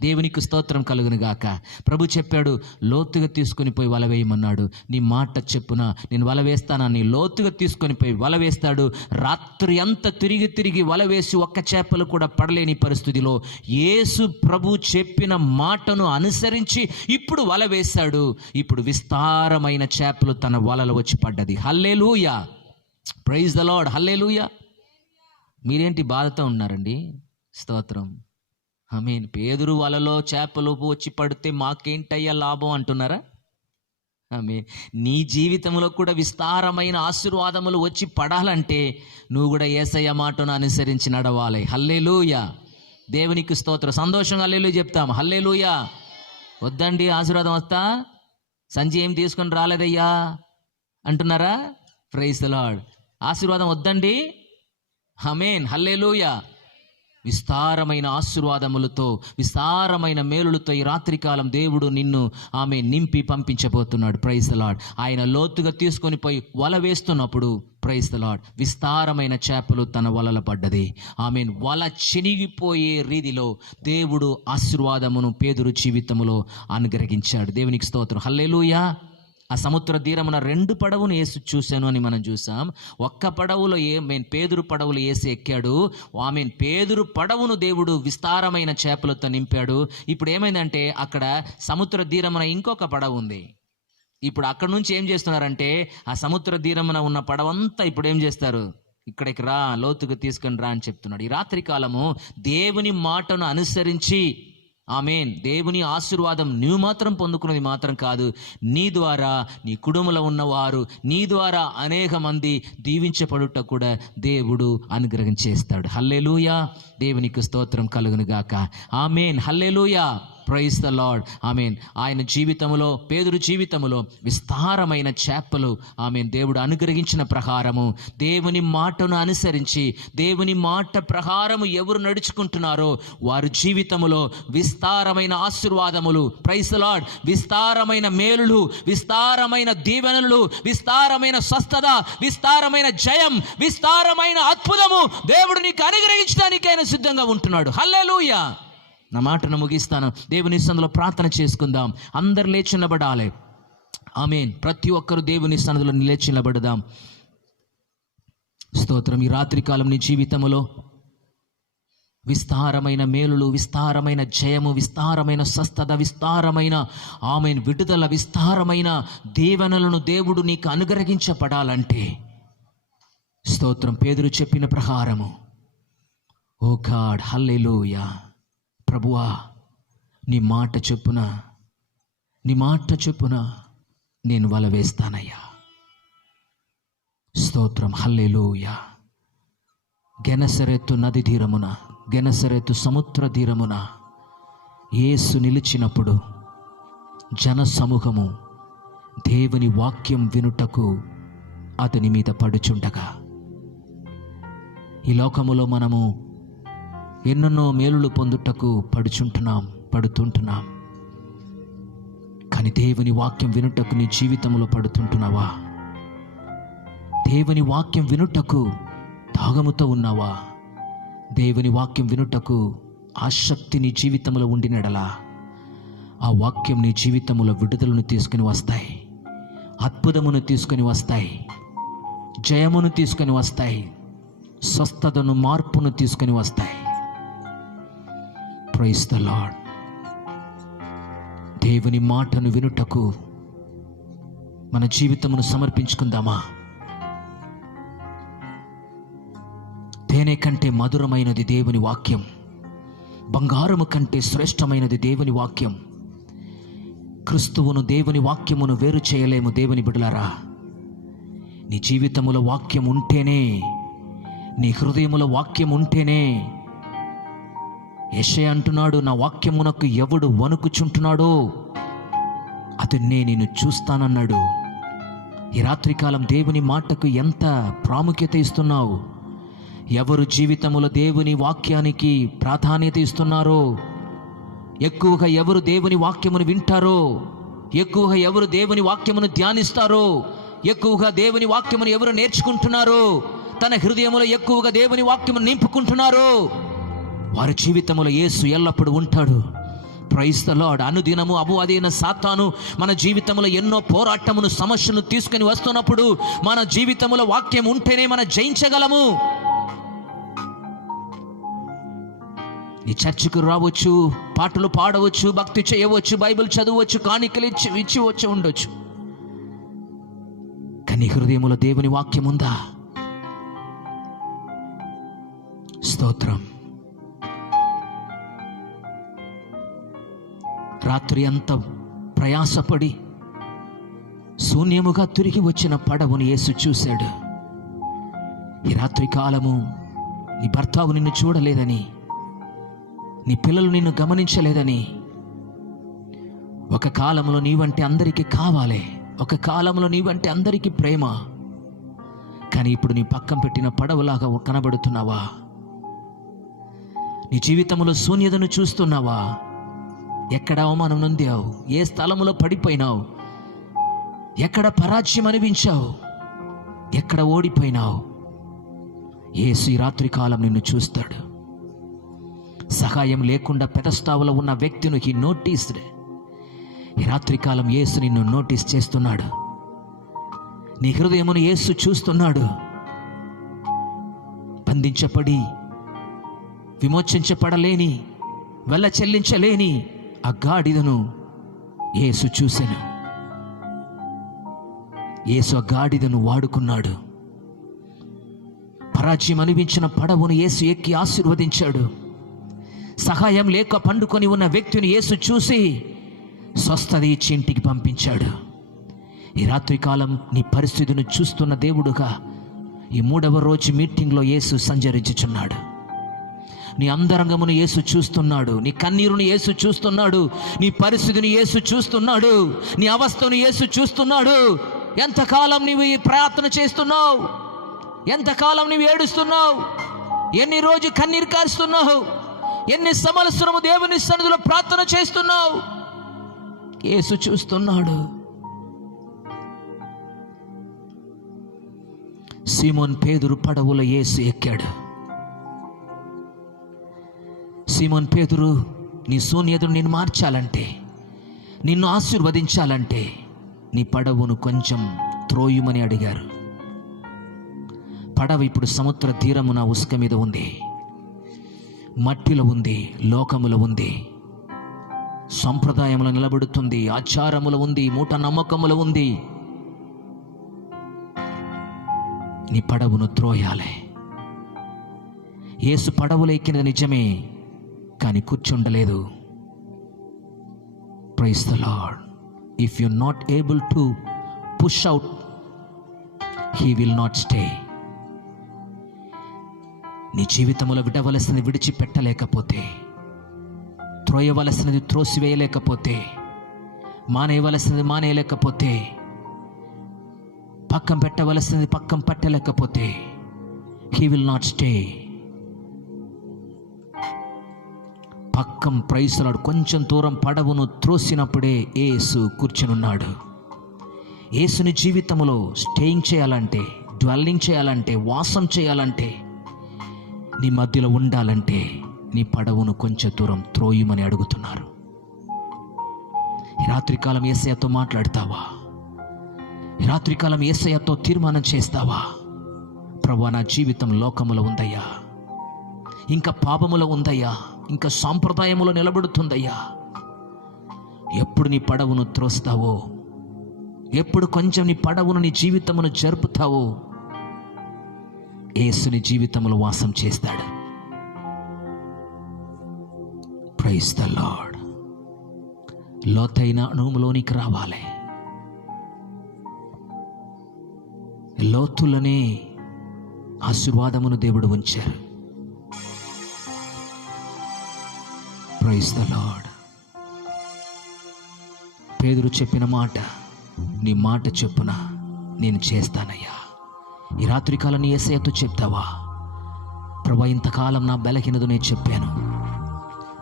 దేవునికి స్తోత్రం కలుగును గాక. ప్రభు చెప్పాడు, లోతుగా తీసుకొని పోయి వల వేయమన్నాడు. నీ మాట చెప్పున నేను వల వేస్తానని లోతుగా తీసుకొని పోయి వల వేస్తాడు. రాత్రి అంతా తిరిగి వల వేసి ఒక్క చేపలు కూడా పడలేని పరిస్థితిలో యేసు ప్రభు చెప్పిన మాటను అనుసరించి ఇప్పుడు వల వేశాడు. ఇప్పుడు విస్తారమైన చేపలు తన వలలో వచ్చి పడ్డది. హల్లెలూయా. Praise the Lord. హల్లెలూయా. మీరేంటి బాధతో ఉన్నారండి? స్తోత్రం. ఆమేన్. పేతురు వలలో చేపలు వచ్చి పడితే మాకేంటయ్యా లాభం అంటున్నారా? ఆమేన్. నీ జీవితంలో కూడా విస్తారమైన ఆశీర్వాదములు వచ్చి పడాలంటే నువ్వు కూడా యేసయ్య మాటను అనుసరించి నడవాలి. హల్లెలూయా. దేవునికి స్తోత్రం. సంతోషంగా హల్లెలూయా చెప్తాం. హల్లెలూయా. వద్దండి ఆశీర్వాదం వస్తా, సంజయ్ ఏం తీసుకొని రాలేదయ్యా అంటున్నారా? Praise the lord. ఆశీర్వాదం వద్దండి. ఆమేన్. హల్లెలూయా. విస్తారమైన ఆశీర్వాదములతో, విస్తారమైన మేలులతో ఈ రాత్రికాలం దేవుడు నిన్ను ఆమె నింపి పంపించబోతున్నాడు. Praise the lord. ఆయన లోతుగా తీసుకొని పోయి వల వేస్తున్నప్పుడు ప్రైజ్ ద లార్డ్ విస్తారమైన చేపలు తన వలల పడ్డది. ఆమెన్. వల చినిగిపోయే రీతిలో దేవుడు ఆశీర్వాదమును పేతురు జీవితములో అనుగ్రహించాడు. దేవునికి స్తోత్రం. హల్లెలూయా. ఆ సముద్ర తీరమున 2 పడవను యేసు చూశాను అని మనం చూసాం. ఒక్క పడవలో పేతురు పడవలు యేసు ఎక్కాడు. పేతురు పడవను దేవుడు విస్తారమైన చేపలతో నింపాడు. ఇప్పుడు ఏమైందంటే అక్కడ సముద్ర తీరమున ఇంకొక పడవ ఉంది. ఇప్పుడు అక్కడ నుంచి ఏం చేస్తున్నారంటే ఆ సముద్ర తీరమున ఉన్న పడవంతా ఇప్పుడు ఏం చేస్తారు? ఇక్కడికి రా, లోతుగా తీసుకొని రా అని చెప్తున్నాడు. ఈ రాత్రికాలము దేవుని మాటను అనుసరించి ఆమేన్, దేవుని ఆశీర్వాదం నువ్వు మాత్రం పొందుకున్నది మాత్రం కాదు, నీ ద్వారా నీ కుటుంబంలో ఉన్నవారు, నీ ద్వారా అనేక మంది దీవించబడుట కూడా దేవుడు అనుగ్రహం చేస్తాడు. హల్లెలూయా. దేవునికి స్తోత్రం కలుగును గాక. ఆమేన్. హల్లెలూయా. Praise the Lord. ఆమేన్. ఆయన జీవితంలో, పేతురు జీవితంలో విస్తారమైన చేపలు ఆమేన్ దేవుడు అనుగ్రహించిన ప్రకారము, దేవుని మాటను అనుసరించి దేవుని మాట ప్రకారము ఎవరు నడుచుకుంటున్నారో వారి జీవితంలో విస్తారమైన ఆశీర్వాదములు, ప్రైజ్ ద లార్డ్, విస్తారమైన మేలులు, విస్తారమైన దీవెనలు, విస్తారమైన స్వస్థత, విస్తారమైన జయం, విస్తారమైన అద్భుతము దేవుడు నీకు అనుగ్రహించడానికి ఆయన సిద్ధంగా ఉంటున్నాడు. హల్లెలూయా. నా మాటను ముగిస్తాను. దేవుని సన్నిధిలో ప్రార్థన చేసుకుందాం. అందరు లేచి నిలబడాలి. ఆమేన్. ప్రతి ఒక్కరు దేవుని సన్నిధిలో లేచి నిలబడదాం. స్తోత్రం. ఈ రాత్రికాలం నీ జీవితంలో విస్తారమైన మేలులు, విస్తారమైన జయము, విస్తారమైన స్వస్థత, విస్తారమైన ఆమేన్ విడుదల, విస్తారమైన దీవెనలను దేవుడు నీకు అనుగ్రహించబడాలంటే స్తోత్రం. పేతురు చెప్పిన ప్రకారము ఓ గాడ్, హల్లెలూయా. ప్రభువా, నీ మాట చొప్పున నేను వల వేస్తానయ్యా. స్తోత్రం. హల్లెలూయా. గెనసరెతు నది తీరమున, గెనసరెతు సముద్ర తీరమున యేసు నిలిచినప్పుడు జన సమూహము దేవుని వాక్యం వినుటకు అతని మీద పడుచుండగా, ఈ లోకములో మనము ఎన్నెన్నో మేలులు పొందుటకు పడుతుంటున్నాం. కానీ దేవుని వాక్యం వినుటకు నీ జీవితంలో పడుతుంటున్నావా? దేవుని వాక్యం వినుటకు దాగముతో ఉన్నావా? దేవుని వాక్యం వినుటకు ఆసక్తి నీ జీవితంలో ఉండినడలా ఆ వాక్యం నీ జీవితంలో విడుదలను తీసుకుని వస్తాయి, అద్భుతమును తీసుకుని వస్తాయి, జయమును తీసుకుని వస్తాయి, స్వస్థతను, మార్పును తీసుకుని వస్తాయి. Praise the lord. దేవుని మాటను వినుటకు మన జీవితమును సమర్పించుకుందామా? తేనె కంటే మధురమైనది దేవుని వాక్యం, బంగారము కంటే శ్రేష్టమైనది దేవుని వాక్యం. క్రీస్తువును దేవుని వాక్యమును వేరు చేయలేము. దేవుని బిడ్డలారా, నీ జీవితములో వాక్యం ఉంటేనే, నీ హృదయములో వాక్యం ఉంటేనే. యెషయా అంటున్నాడు, నా వాక్యమునకు ఎవడు వణుకుచుంటున్నాడో అతన్నే నేను చూస్తానన్నాడు. ఈ రాత్రికాలం దేవుని మాటకు ఎంత ప్రాముఖ్యత ఇస్తున్నావు? ఎవరు జీవితములో దేవుని వాక్యానికి ప్రాధాన్యత ఇస్తున్నారో, ఎక్కువగా ఎవరు దేవుని వాక్యమును వింటారో, ఎక్కువగా ఎవరు దేవుని వాక్యమును ధ్యానిస్తారో, ఎక్కువగా దేవుని వాక్యమును ఎవరు నేర్చుకుంటున్నారో, తన హృదయములో ఎక్కువగా దేవుని వాక్యమును నింపుకుంటున్నారో, వారి జీవితంలో యేసు ఎల్లప్పుడూ ఉంటాడు. Praise the lord. అనుదినము అపవాదైన సాతాను మన జీవితంలో ఎన్నో పోరాటమును, సమస్యలను తీసుకుని వస్తున్నప్పుడు మన జీవితంలో వాక్యం ఉంటేనే మనం జయించగలము. ఈ చర్చికి రావచ్చు, పాటలు పాడవచ్చు, భక్తి చేయవచ్చు, బైబిల్ చదవచ్చు, కాணிకలు ఇచ్చి వచ్చి ఉండొచ్చు. కానీ హృదయములో దేవుని వాక్యం ఉందా? స్తోత్రం. రాత్రి అంతా ప్రయాసపడి శూన్యముగా తిరిగి వచ్చిన పడవను యేసు చూశాడు. ఈ రాత్రి కాలము నీ భర్తావు నిన్ను చూడలేదని, నీ పిల్లలు నిన్ను గమనించలేదని, ఒక కాలంలో నీవంటే అందరికీ కావాలి, ఒక కాలంలో నీవంటే అందరికీ ప్రేమ, కానీ ఇప్పుడు నీ పక్కన పెట్టిన పడవలాగా కనబడుతున్నావా? నీ జీవితంలో శూన్యతను చూస్తున్నావా? ఎక్కడ అవమానం నొందావు? ఏ స్థలములో పడిపోయినావు? ఎక్కడ పరాజయం అనిపించావు? ఎక్కడ ఓడిపోయినావు? యేసు ఈ రాత్రి కాలం నిన్ను చూస్తాడు. సహాయం లేకుండా పెదస్తావులో ఉన్న వ్యక్తిని ఈ నోటీస్డ్. ఈ రాత్రికాలం యేసు నిన్ను నోటీస్ చేస్తున్నాడు. నీ హృదయమును యేసు చూస్తున్నాడు. బంధించబడి విమోచించబడలేని, వెల్ల చెల్లించలేని ఆ గాడిదను యేసు చూశాను. యేసు ఆ గాడిదను వాడుకున్నాడు. పరాజయం అనిపించిన పడవను యేసు ఎక్కి ఆశీర్వదించాడు. సహాయం లేక పండుకొని ఉన్న వ్యక్తిని యేసు చూసి స్వస్థత ఇచ్చి ఇంటికి పంపించాడు. ఈ రాత్రికాలం నీ పరిస్థితిని చూస్తున్న దేవుడుగా ఈ 3వ రోజు మీటింగ్లో యేసు సంచరించుచున్నాడు. నీ అంతరంగమును యేసు చూస్తున్నాడు. నీ కన్నీరుని యేసు చూస్తున్నాడు. నీ పరిస్థితిని యేసు చూస్తున్నాడు. నీ అవస్థను యేసు చూస్తున్నాడు. ఎంతకాలం నీవు ఈ ప్రార్థన చేస్తున్నావు? ఎంతకాలం నీవు ఏడుస్తున్నావు? ఎన్ని రోజు కన్నీరు కారుస్తున్నావు? ఎన్ని సంవత్సరము దేవుని సన్నిధిలో ప్రార్థన చేస్తున్నావు? యేసు చూస్తున్నాడు. సీమోన్ పేతురు పడవలో యేసు ఎక్కాడు. సీమోన్ పేతురు, నీ శూన్యతను నిన్ను మార్చాలంటే, నిన్ను ఆశీర్వదించాలంటే నీ పడవను కొంచెం త్రోయుమని అడిగారు. పడవ ఇప్పుడు సముద్ర తీరమున ఉసుక మీద ఉంది, మట్టిలో ఉంది, లోకములో ఉంది, సంప్రదాయములో నిలబడుతుంది, ఆచారములో ఉంది, మూట నమ్మకములో ఉంది. నీ పడవను త్రోయాలి. యేసు పడవలో ఎక్కినది నిజమే, కానీ కూర్చుండలేదు. Praise the Lord. If you not able to push out, he will not stay. నీ జీవితంలో విడవలసినది విడిచిపెట్టలేకపోతే, త్రోయవలసినది త్రోసివేయలేకపోతే, మానేయవలసినది మానేయలేకపోతే, పక్కం పెట్టవలసినది పక్కం పెట్టలేకపోతే, హీ విల్ నాట్ స్టే. పక్కం ప్రైసలాడు కొంచెం దూరం పడవను త్రోసినప్పుడే యేసు కూర్చునున్నాడు. యేసుని జీవితంలో స్టేయింగ్ చేయాలంటే, డ్వెల్లింగ్ చేయాలంటే, వాసం చేయాలంటే, నీ మధ్యలో ఉండాలంటే నీ పడవను కొంచెం దూరం త్రోయమని అడుగుతున్నారు. ఈ రాత్రికాలం యేసయ్యతో మాట్లాడతావా? ఈ రాత్రికాలం యేసయ్యతో తీర్మానం చేస్తావా? ప్రభువా, నా జీవితం లోకములో ఉందయ్యా, ఇంకా పాపములో ఉందయ్యా, ఇంకా సాంప్రదాయములో నిలబడుతుందయ్యా. ఎప్పుడు నీ పడవను త్రోస్తావో, ఎప్పుడు కొంచెం నీ పడవను నీ జీవితమును జరుపుతావో, యేసుని జీవితంలో వాసం చేస్తాడు. Praise the lord. లోతైన అనుభవంలోనికి రావాలి. లోతులనే ఆశీర్వాదమును దేవుడు ఉంచారు. Praise the lord. పేతురు చెప్పిన మాట, నీ మాట చెప్పున నేను చేస్తానయ్యా. ఈ రాత్రికాలం నీ యేసయ్యతో చెప్తావా? ప్రభా, ఇంతకాలం నా బలహీనత నేను చెప్పాను,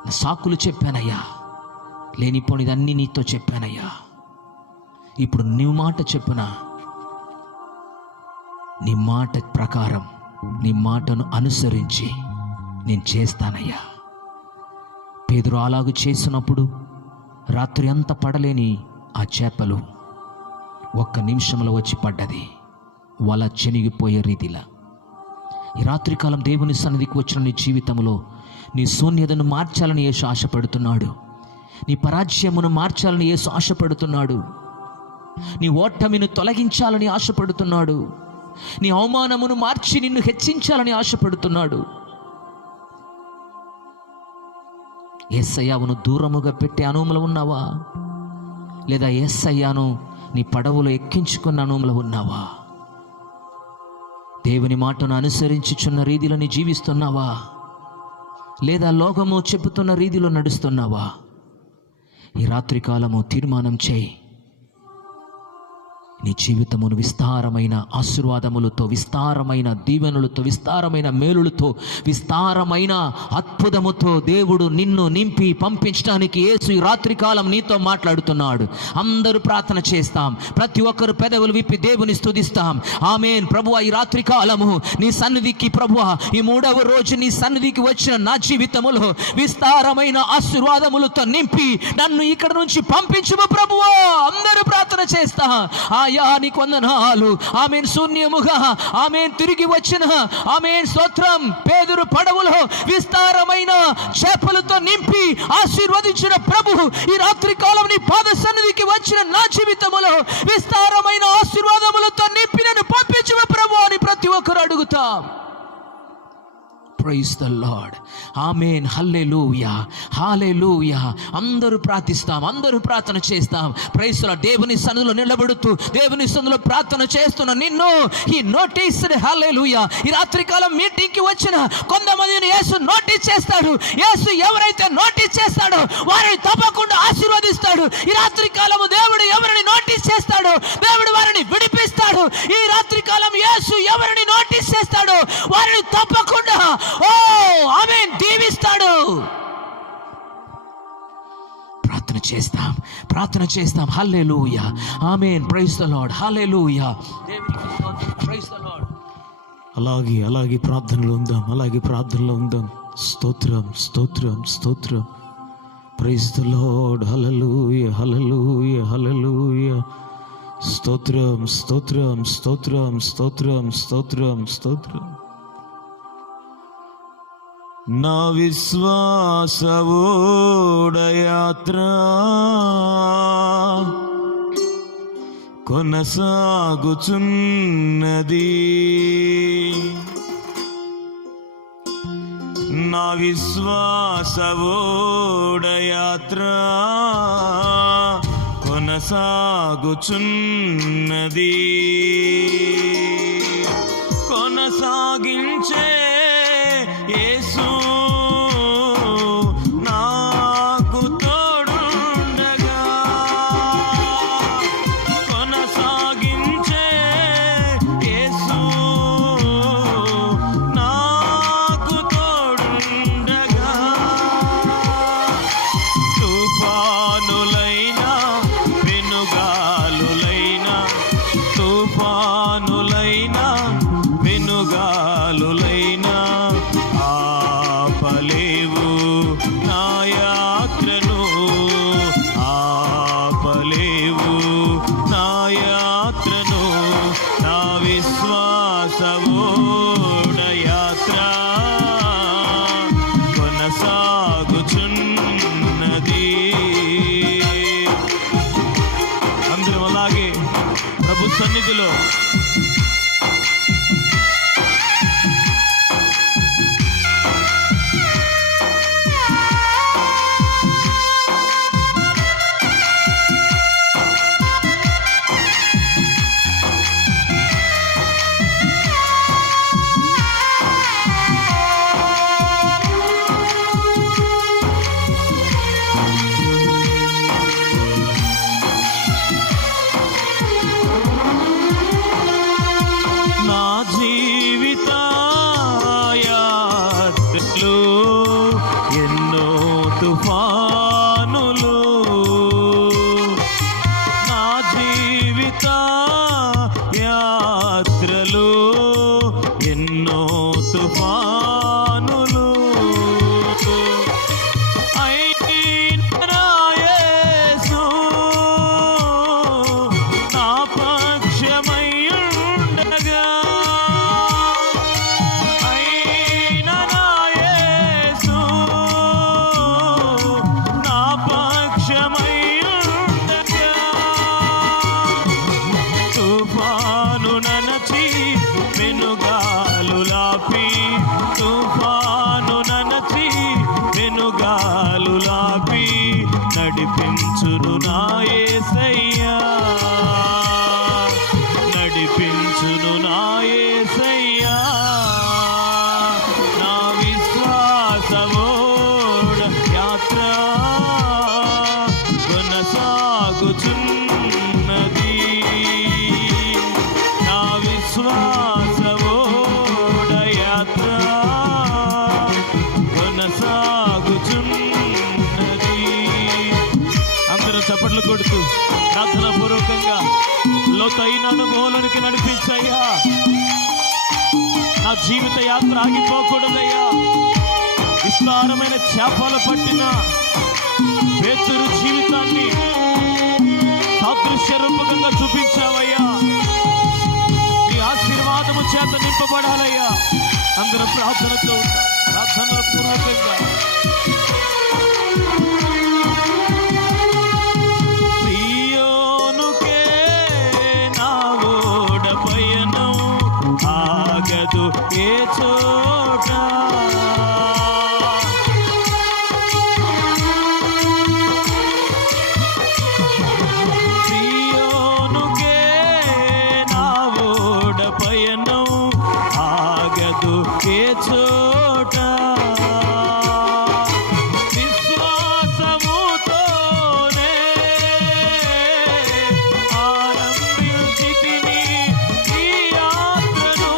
నా సాకులు చెప్పానయ్యా, లేనిపోనిదన్నీ నీతో చెప్పానయ్యా. ఇప్పుడు నీ మాట చెప్పున, నీ మాట ప్రకారం, నీ మాటను అనుసరించి నేను చేస్తానయ్యా. పేతురు అలాగూ చేసినప్పుడు రాత్రి అంతా పడలేని ఆ చేపలు ఒక్క నిమిషంలో వచ్చి పడ్డది, వల చెనిగిపోయే రీతిలా. ఈ రాత్రికాలం దేవుని సన్నిధికి వచ్చిన నీ జీవితంలో నీ శూన్యతను మార్చాలని యేసు ఆశపడుతున్నాడు. నీ పరాజయమును మార్చాలని యేసు ఆశపడుతున్నాడు. నీ ఓటమిని తొలగించాలని ఆశపడుతున్నాడు. నీ అవమానమును మార్చి నిన్ను హెచ్చించాలని ఆశపడుతున్నాడు. యేసయ్యను దూరముగా పెట్టే అనుమలో ఉన్నావా? లేదా యేసయ్యను నీ పడవలో ఎక్కించుకున్న అనుమలో ఉన్నావా? దేవుని మాటను అనుసరించుచున్న రీతిలో నీ జీవిస్తున్నావా? లేదా లోకము చెబుతున్న రీతిలో నడుస్తున్నావా? ఈ రాత్రికాలము తీర్మానం చేయి. నీ జీవితమును విస్తారమైన ఆశీర్వాదములతో, విస్తారమైన దీవెనలతో, విస్తారమైన మేలులతో, విస్తారమైన అద్భుతముతో దేవుడు నిన్ను నింపి పంపించడానికి యేసు ఈ రాత్రికాలం నీతో మాట్లాడుతున్నాడు. అందరూ ప్రార్థన చేస్తాం. ప్రతి ఒక్కరు పెదవులు విప్పి దేవుని స్తుతిస్తాం. ఆమేన్. ప్రభువా, ఈ రాత్రికాలము నీ సన్నిధికి, ప్రభువా, ఈ 3వ రోజు నీ సన్నిధికి వచ్చిన నా జీవితములో విస్తారమైన ఆశీర్వాదములతో నింపి నన్ను ఇక్కడ నుంచి పంపించుము ప్రభువా. అందరూ ప్రార్థన చేస్తాం. అయ్యా, నీకు వందనాలు. ఆమేన్. శూన్యముగా ఆమేన్ తిరిగి వచ్చిన ఆమేన్ స్తోత్రం. పేతురు పడవలో విస్తారమైన చేపలతో నింపి ఆశీర్వదించిన ప్రభు ఈ రాత్రి కాలం నీ పాద సన్నిధికి వచ్చిన నా జీవితంలో విస్తారమైన ఆశీర్వాదములతో నింపి నన్ను పంపించుము ప్రభు అని ప్రతి ఒక్కరు అడుగుతాం. Praise the Lord. ఆమేన్. హల్లెలూయా, హల్లెలూయా. అందరూ ప్రార్థిస్తాం, అందరూ ప్రార్థన చేస్తాం. Praise the lord. దేవుని సన్నిధిలో నిలబడుతూ దేవుని సన్నిధిలో ప్రార్థన చేస్తున్న నిన్ను ఈ నోటీస్, హల్లెలూయా, ఈ రాత్రికాలం మీటింగ్కి వచ్చిన కొంతమందిని యేసు నోటీస్ చేస్తాడు. యేసు ఎవరైతే నోటీస్ చేస్తాడో వారిని తప్పకుండా ఆశీర్వదిస్తాడు. ఈ రాత్రికాలము దేవుడు ఎవరిని నోటీస్ చేస్తాడో దేవుడు వారిని విడిపిస్తాడు. ఈ రాత్రికాలం యేసు ఎవరిని నోటీస్ చేస్తాడో వారిని తప్పకుండా ఆమేన్ దీవిస్తాడు. ప్రార్థన చేస్తాం, ప్రార్థన చేస్తాం. హల్లెలూయా, ఆమేన్. Praise the Lord. హల్లెలూయా. దేవునికి స్తోత్రం. Praise the Lord. అలాగే ప్రార్థనలో ఉందాం, అలాగే ప్రార్థనలో ఉందాం. స్తోత్రం, స్తోత్రం, స్తోత్రం. Praise the Lord. హల్లెలూయా, హల్లెలూయా, హల్లెలూయా. స్తోత్రం, స్తోత్రం, స్తోత్రం, స్తోత్రం, స్తోత్రం, స్తోత్రం. నా విశ్వాస ఓడయాత్ర కొనసాగుచున్నది. నా విశ్వాస ఓడయాత్ర కొనసాగుచున్నది. కొనసాగించే యేసు నాకు తోడుండగా, కొనసాగించే యేసు నాకు తోడుండగా. తుఫానులైనా వెనుగాలులైనా, తుఫానులైనా వెనుగాలులైనా ఆపలేవు నా యాత్రను, ఆపలేవు నా యాత్రను. నా విశ్వాస ఓడయాత్ర కొనసాగుచున్నది. యాత్రలో ఎన్నో తుఫానులు నడిపించును నా యేసయ్యా, నడిపించును నా యేసయ్యా. నా విశ్వాసమోడ యాత్ర కొనసాగుచున్నది, నా విశ్వాసమోడ యాత్ర కొనసాగుచున్నది. చప్పట్లు కొడుతూ ప్రార్థన పూర్వకంగా లోతైన అనుభవంలోనికి నడిపించయ్యా. నా జీవిత యాత్ర ఆగిపోకూడదయ్యా. విస్తారమైన చేపలు పట్టిన పేతురు జీవితాన్ని సాదృశ్య రూపకంగా చూపించావయ్యా. నీ ఆశీర్వాదము చేత నింపబడాలయ్యా. అందరం ప్రార్థనతో ప్రార్థన పూర్వకంగా ఏ చోట సియోనుకే నా ఓడ పయనం ఆగదు ఏ చోట. విశ్వాసముతోనే ఆరంభించితిని ఈ యాత్రను,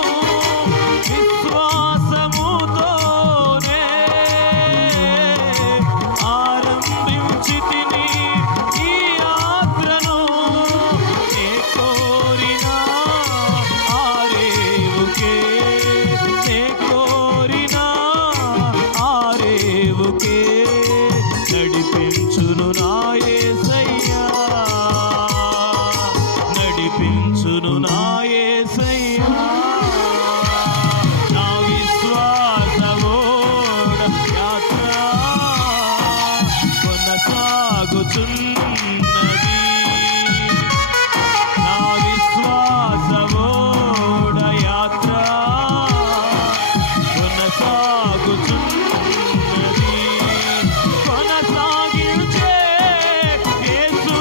విశ్వాసముతోనే ఆరంభించితిని ఈ యాత్రను. నే కోరిన ఆరేవుకే, నే కోరిన ఆరేవుకే నడిపించును నా యేసయ్యా, నడిపించును నా యేసయ్యా. నా విశ్వాసమోడ యాత్ర కొనసాగుచున్నది, నా విశ్వాసమోడ యాత్ర కొనసాగుచున్నది. కొనసాగించే యేసు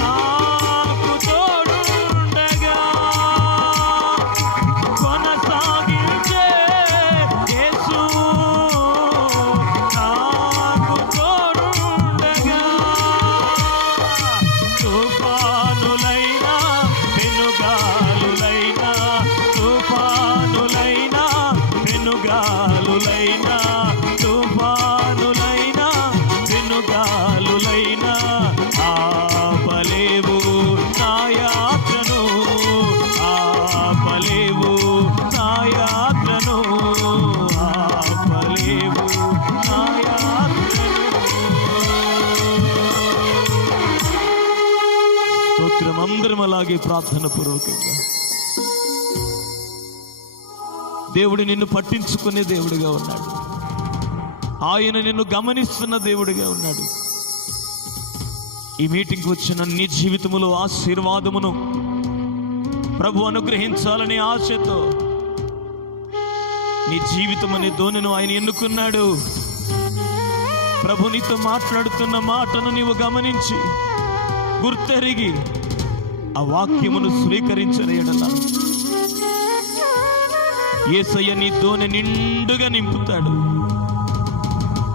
నాకు తోడుండగా, కొనసాగించే యేసు నాకు తోడుండగా. తుఫానులైనా పెనుగాలులైనా, తుఫానులైనా పెనుగాలులైనా, తుఫానులైనా పెనుగాలులైనా ఆపలేవు నా యాత్రను, ఆపలేవు నా యాత్రను, ఆపలేవు నా యాత్రను. స్తోత్రం. అందరం అలాగే ప్రార్థన పూర్వకంగా. దేవుడు నిన్ను పట్టించుకునే దేవుడిగా ఉన్నాడు. ఆయన నిన్ను గమనిస్తున్న దేవుడిగా ఉన్నాడు. ఈ మీటింగ్కి వచ్చిన నీ జీవితములో ఆశీర్వాదమును ప్రభు అనుగ్రహించాలని ఆశతో నీ జీవితం అనే దోణిను ఆయన ఎన్నుకున్నాడు. ప్రభు నీతో మాట్లాడుతున్న మాటను నీవు గమనించి గుర్తెరిగి ఆ వాక్యమును స్వీకరించిన ఎడల యేసయ్య నీ దోణి నిండుగా నింపుతాడు.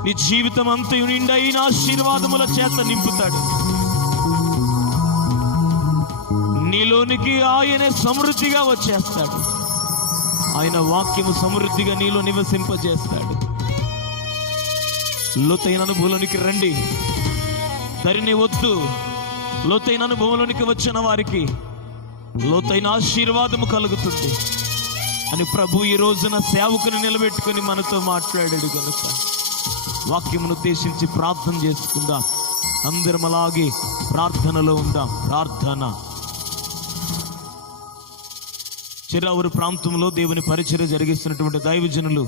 నీ జీవితం అంతయు నిండైన ఆశీర్వాదముల చేత నింపుతాడు. నీలోనికి ఆయనే సమృద్ధిగా వచ్చేస్తాడు. ఆయన వాక్యము సమృద్ధిగా నీలో నివసింపజేస్తాడు. లోతైన అనుభవంలోనికి రండి. ధరిని వద్దు. లోతైన అనుభవంలోనికి వచ్చిన వారికి లోతైన ఆశీర్వాదము కలుగుతుంది అని ప్రభు ఈ రోజున సేవకుని నిలబెట్టుకుని మనతో మాట్లాడాడు కనుక వాక్యమును ఉద్దేశించి ప్రార్థన చేసుకుందాం. అందరం అలాగే ప్రార్థనలో ఉందాం. ప్రార్థన. చిరావూరు ప్రాంతంలో దేవుని పరిచర్య జరిగిస్తున్నటువంటి దైవజనులు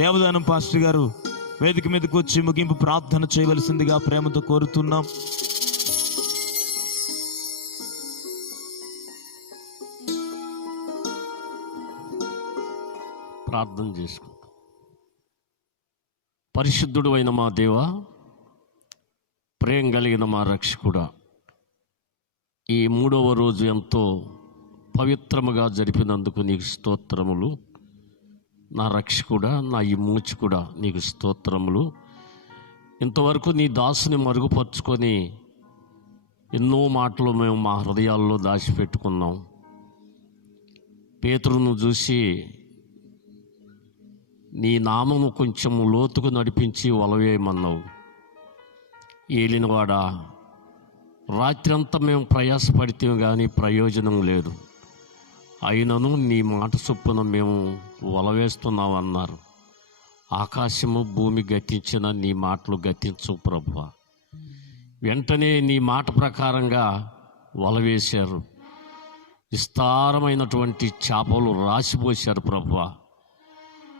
దేవదానం పాస్టర్ గారు వేదిక మీదకి వచ్చి ముగింపు ప్రార్థన చేయవలసిందిగా ప్రేమతో కోరుతున్నాం. ప్రార్థన చేసుకుంటాం. పరిశుద్ధుడు అయిన మా దేవ, ప్రేమ కలిగిన మా రక్షకుడా, ఈ 3వ రోజు ఎంతో పవిత్రముగా జరిపినందుకు నీకు స్తోత్రములు. నా రక్షకుడా, నా ఈ మూచుకుడా నీకు స్తోత్రములు. ఇంతవరకు నీ దాసుని మరుగుపరుచుకొని ఎన్నో మాటలు మేము మా హృదయాల్లో దాచిపెట్టుకున్నాం. పేతురును చూసి నీ నామము కొంచెం లోతుకు నడిపించి వలవేయమన్నావు. ఏలినవాడా, రాత్రంతా మేము ప్రయాసపడితే కానీ ప్రయోజనం లేదు, అయినను నీ మాట చొప్పున మేము వలవేస్తున్నావు అన్నారు. ఆకాశము భూమి గతించిన నీ మాటలు గతించు ప్రభువా. వెంటనే నీ మాట ప్రకారంగా వలవేశారు. విస్తారమైనటువంటి చేపలు రాసిపోశారు ప్రభువా.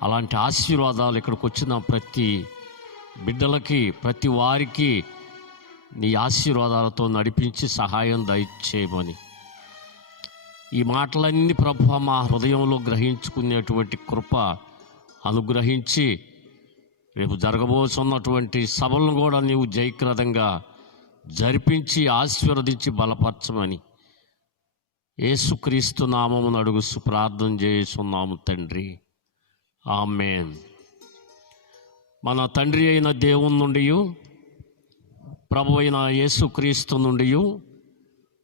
అలాంటి ఆశీర్వాదాలు ఇక్కడికి వచ్చిన ప్రతి బిడ్డలకి, ప్రతి వారికి నీ ఆశీర్వాదాలతో నడిపించి సహాయం దయచేయమని, ఈ మాటలన్నీ ప్రభువా మా హృదయంలో గ్రహించుకునేటువంటి కృప అనుగ్రహించి రేపు జరగబోతున్నటువంటి సభలను కూడా నీవు జయప్రదంగా జరిపించి ఆశీర్వదించి బలపరచమని యేసుక్రీస్తు నామమున అడుగు ప్రార్థన చేస్తున్నాము తండ్రి. ఆమేన్. మన తండ్రి అయిన దేవుని నుండి, ప్రభు అయిన యేసుక్రీస్తు నుండి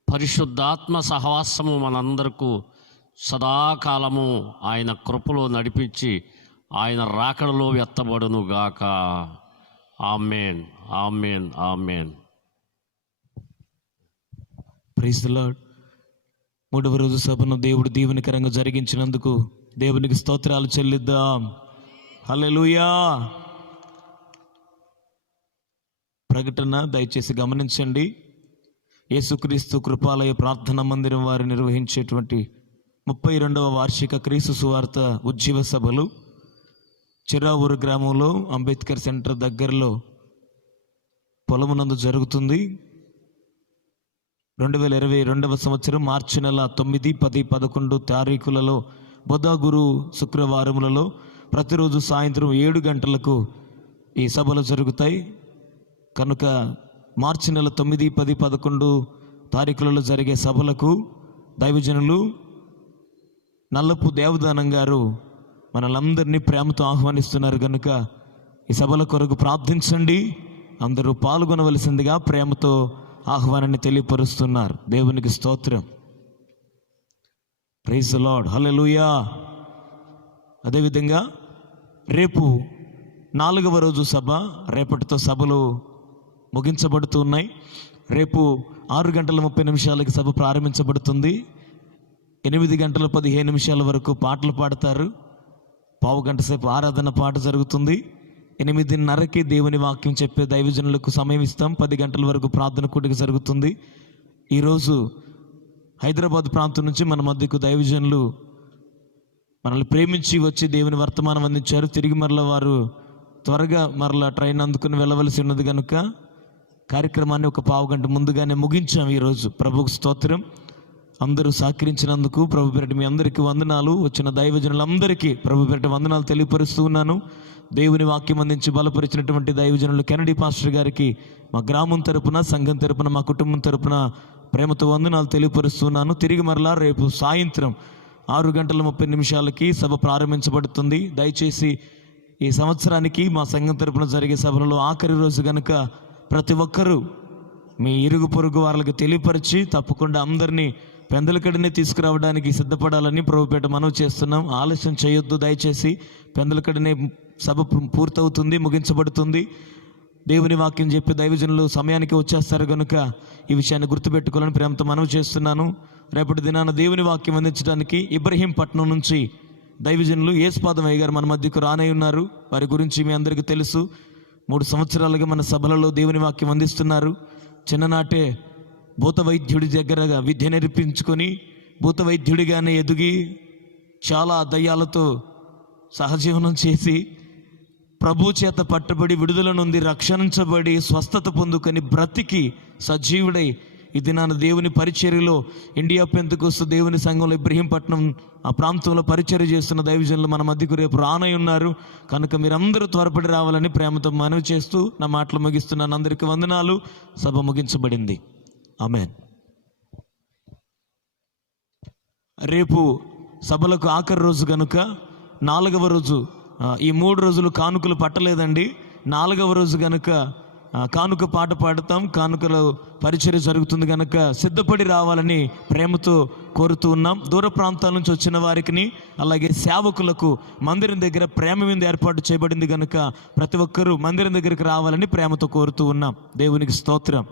పరిశుద్ధాత్మ సహవాసము మనందరకు సదాకాలము ఆయన కృపలో నడిపించి ఆయన రాకడలో ఎత్తబడును గాక. ఆమేన్, ఆమేన్, ఆమేన్. Praise the Lord. 3వ రోజు సభను దేవుడు దీవెనకరంగా జరిగించినందుకు దేవునికి స్తోత్రాలు చెల్లిద్దాం. హల్లెలూయా. ప్రకటన దయచేసి గమనించండి. యేసుక్రీస్తు కృపాలయ ప్రార్థనా మందిరం వారు నిర్వహించేటువంటి 32వ వార్షిక క్రీస్తు సువార్త ఉజ్జీవ సభలు చిరావూరు గ్రామంలో అంబేద్కర్ సెంటర్ దగ్గరలో పొలమునందు జరుగుతుంది. 2022వ సంవత్సరం మార్చి నెల 9, 10, 11 తారీఖులలో బుధ, గురు, శుక్రవారములలో ప్రతిరోజు సాయంత్రం 7 గంటలకు ఈ సభలు జరుగుతాయి. కనుక మార్చి నెల 9, 10, 11 తారీఖులలో జరిగే సభలకు దైవజనులు నల్లపు దేవదానం గారు మనలందరినీ ప్రేమతో ఆహ్వానిస్తున్నారు. కనుక ఈ సభల కొరకు ప్రార్థించండి. అందరూ పాల్గొనవలసిందిగా ప్రేమతో ఆహ్వానాన్ని తెలియపరుస్తున్నారు. దేవునికి స్తోత్రం. Praise the Lord. హల్లెలూయా. అదేవిధంగా రేపు 4వ రోజు సభ, రేపటితో సభలు ముగించబడుతున్నాయి. రేపు 6:30 సభ ప్రారంభించబడుతుంది. 8:15 వరకు పాటలు పాడతారు. పావు గంట సేపు ఆరాధన పాట జరుగుతుంది. 8:30కి దేవుని వాక్యం చెప్పే దైవజనులకు సమయం ఇస్తాం. 10 గంటల వరకు ప్రార్థన కూడిక జరుగుతుంది. ఈరోజు హైదరాబాద్ ప్రాంతం నుంచి మన మధ్యకు దైవజనులు మనల్ని ప్రేమించి వచ్చి దేవుని వర్తమానం అందించారు. తిరిగి మరల వారు త్వరగా మరలా ట్రైన్ అందుకుని వెళ్ళవలసి ఉన్నది కనుక కార్యక్రమాన్ని ఒక పావు గంట ముందుగానే ముగించాం ఈరోజు. ప్రభుకు స్తోత్రం. అందరూ సహకరించినందుకు ప్రభు పేరిట మీ అందరికీ వందనాలు. వచ్చిన దైవజనులందరికీ ప్రభు పేరిట వందనాలు తెలియపరుస్తూ ఉన్నాను. దేవుని వాక్యం అందించి బలపరిచినటువంటి దైవజనులు కెనడీ పాస్టర్ గారికి మా గ్రామం తరపున, సంఘం తరపున, మా కుటుంబం తరపున ప్రేమతో వందనాలు తెలియపరుస్తున్నాను. తిరిగి మరలా రేపు సాయంత్రం 6:30 సభ ప్రారంభించబడుతుంది. దయచేసి ఈ సంవత్సరానికి మా సంఘం తరపున జరిగే సభలలో ఆఖరి రోజు కనుక ప్రతి ఒక్కరూ మీ ఇరుగు పొరుగు వాళ్ళకి తెలియపరిచి తప్పకుండా అందరినీ పెందలకడనే తీసుకురావడానికి సిద్ధపడాలని ప్రభుపేట మనవి చేస్తున్నాం. ఆలస్యం చేయొద్దు దయచేసి. పెందలకడనే సభ పూర్తవుతుంది, ముగించబడుతుంది. దేవుని వాక్యం చెప్పి దైవజనులు సమయానికి వచ్చేస్తారు కనుక ఈ విషయాన్ని గుర్తుపెట్టుకోవాలని ప్రేమతో మనవి చేస్తున్నాను. రేపటి దినాన దేవుని వాక్యం అందించడానికి ఇబ్రహీంపట్నం నుంచి దైవజనులు యేసుపాదమయ్య గారు మన మధ్యకు రానై ఉన్నారు. వారి గురించి మీ అందరికీ తెలుసు. 3 సంవత్సరాలుగా మన సభలలో దేవుని వాక్యం అందిస్తున్నారు. చిన్ననాటే భూత వైద్యుడి దగ్గరగా విద్య నేర్పించుకొని భూత వైద్యుడిగానే ఎదిగి చాలా దయ్యాలతో సహజీవనం చేసి ప్రభు చేత పట్టబడి విడుదల నుండి రక్షించబడి స్వస్థత పొందుకొని బ్రతికి సజీవుడై ఈ దినాన దేవుని పరిచర్యలో ఇండియా పెంతెకోస్తు దేవుని సంఘంలో ఇబ్రహీంపట్నం ఆ ప్రాంతంలో పరిచర్య చేస్తున్న దైవజనులు మన మధ్యకు రేపు రానై ఉన్నారు. కనుక మీరందరూ త్వరపడి రావాలని ప్రేమతో మనవి చేస్తూ నా మాటలు ముగిస్తున్నాను. అందరికీ వందనాలు. సభ ముగించబడింది. ఆమేన్. రేపు సభలకు ఆఖరి రోజు కనుక 4వ రోజు, ఈ 3 రోజులు కానుకలు పట్టలేదండి. 4వ రోజు కనుక కానుక పాట పాడతాం. కానుకలో పరిచర్య జరుగుతుంది కనుక సిద్ధపడి రావాలని ప్రేమతో కోరుతూ ఉన్నాం. దూర ప్రాంతాల నుంచి వచ్చిన వారికి అలాగే సేవకులకు మందిరం దగ్గర ప్రేమ విందు ఏర్పాటు చేయబడింది కనుక ప్రతి ఒక్కరూ మందిరం దగ్గరికి రావాలని ప్రేమతో కోరుతూ ఉన్నాం. దేవునికి స్తోత్రం.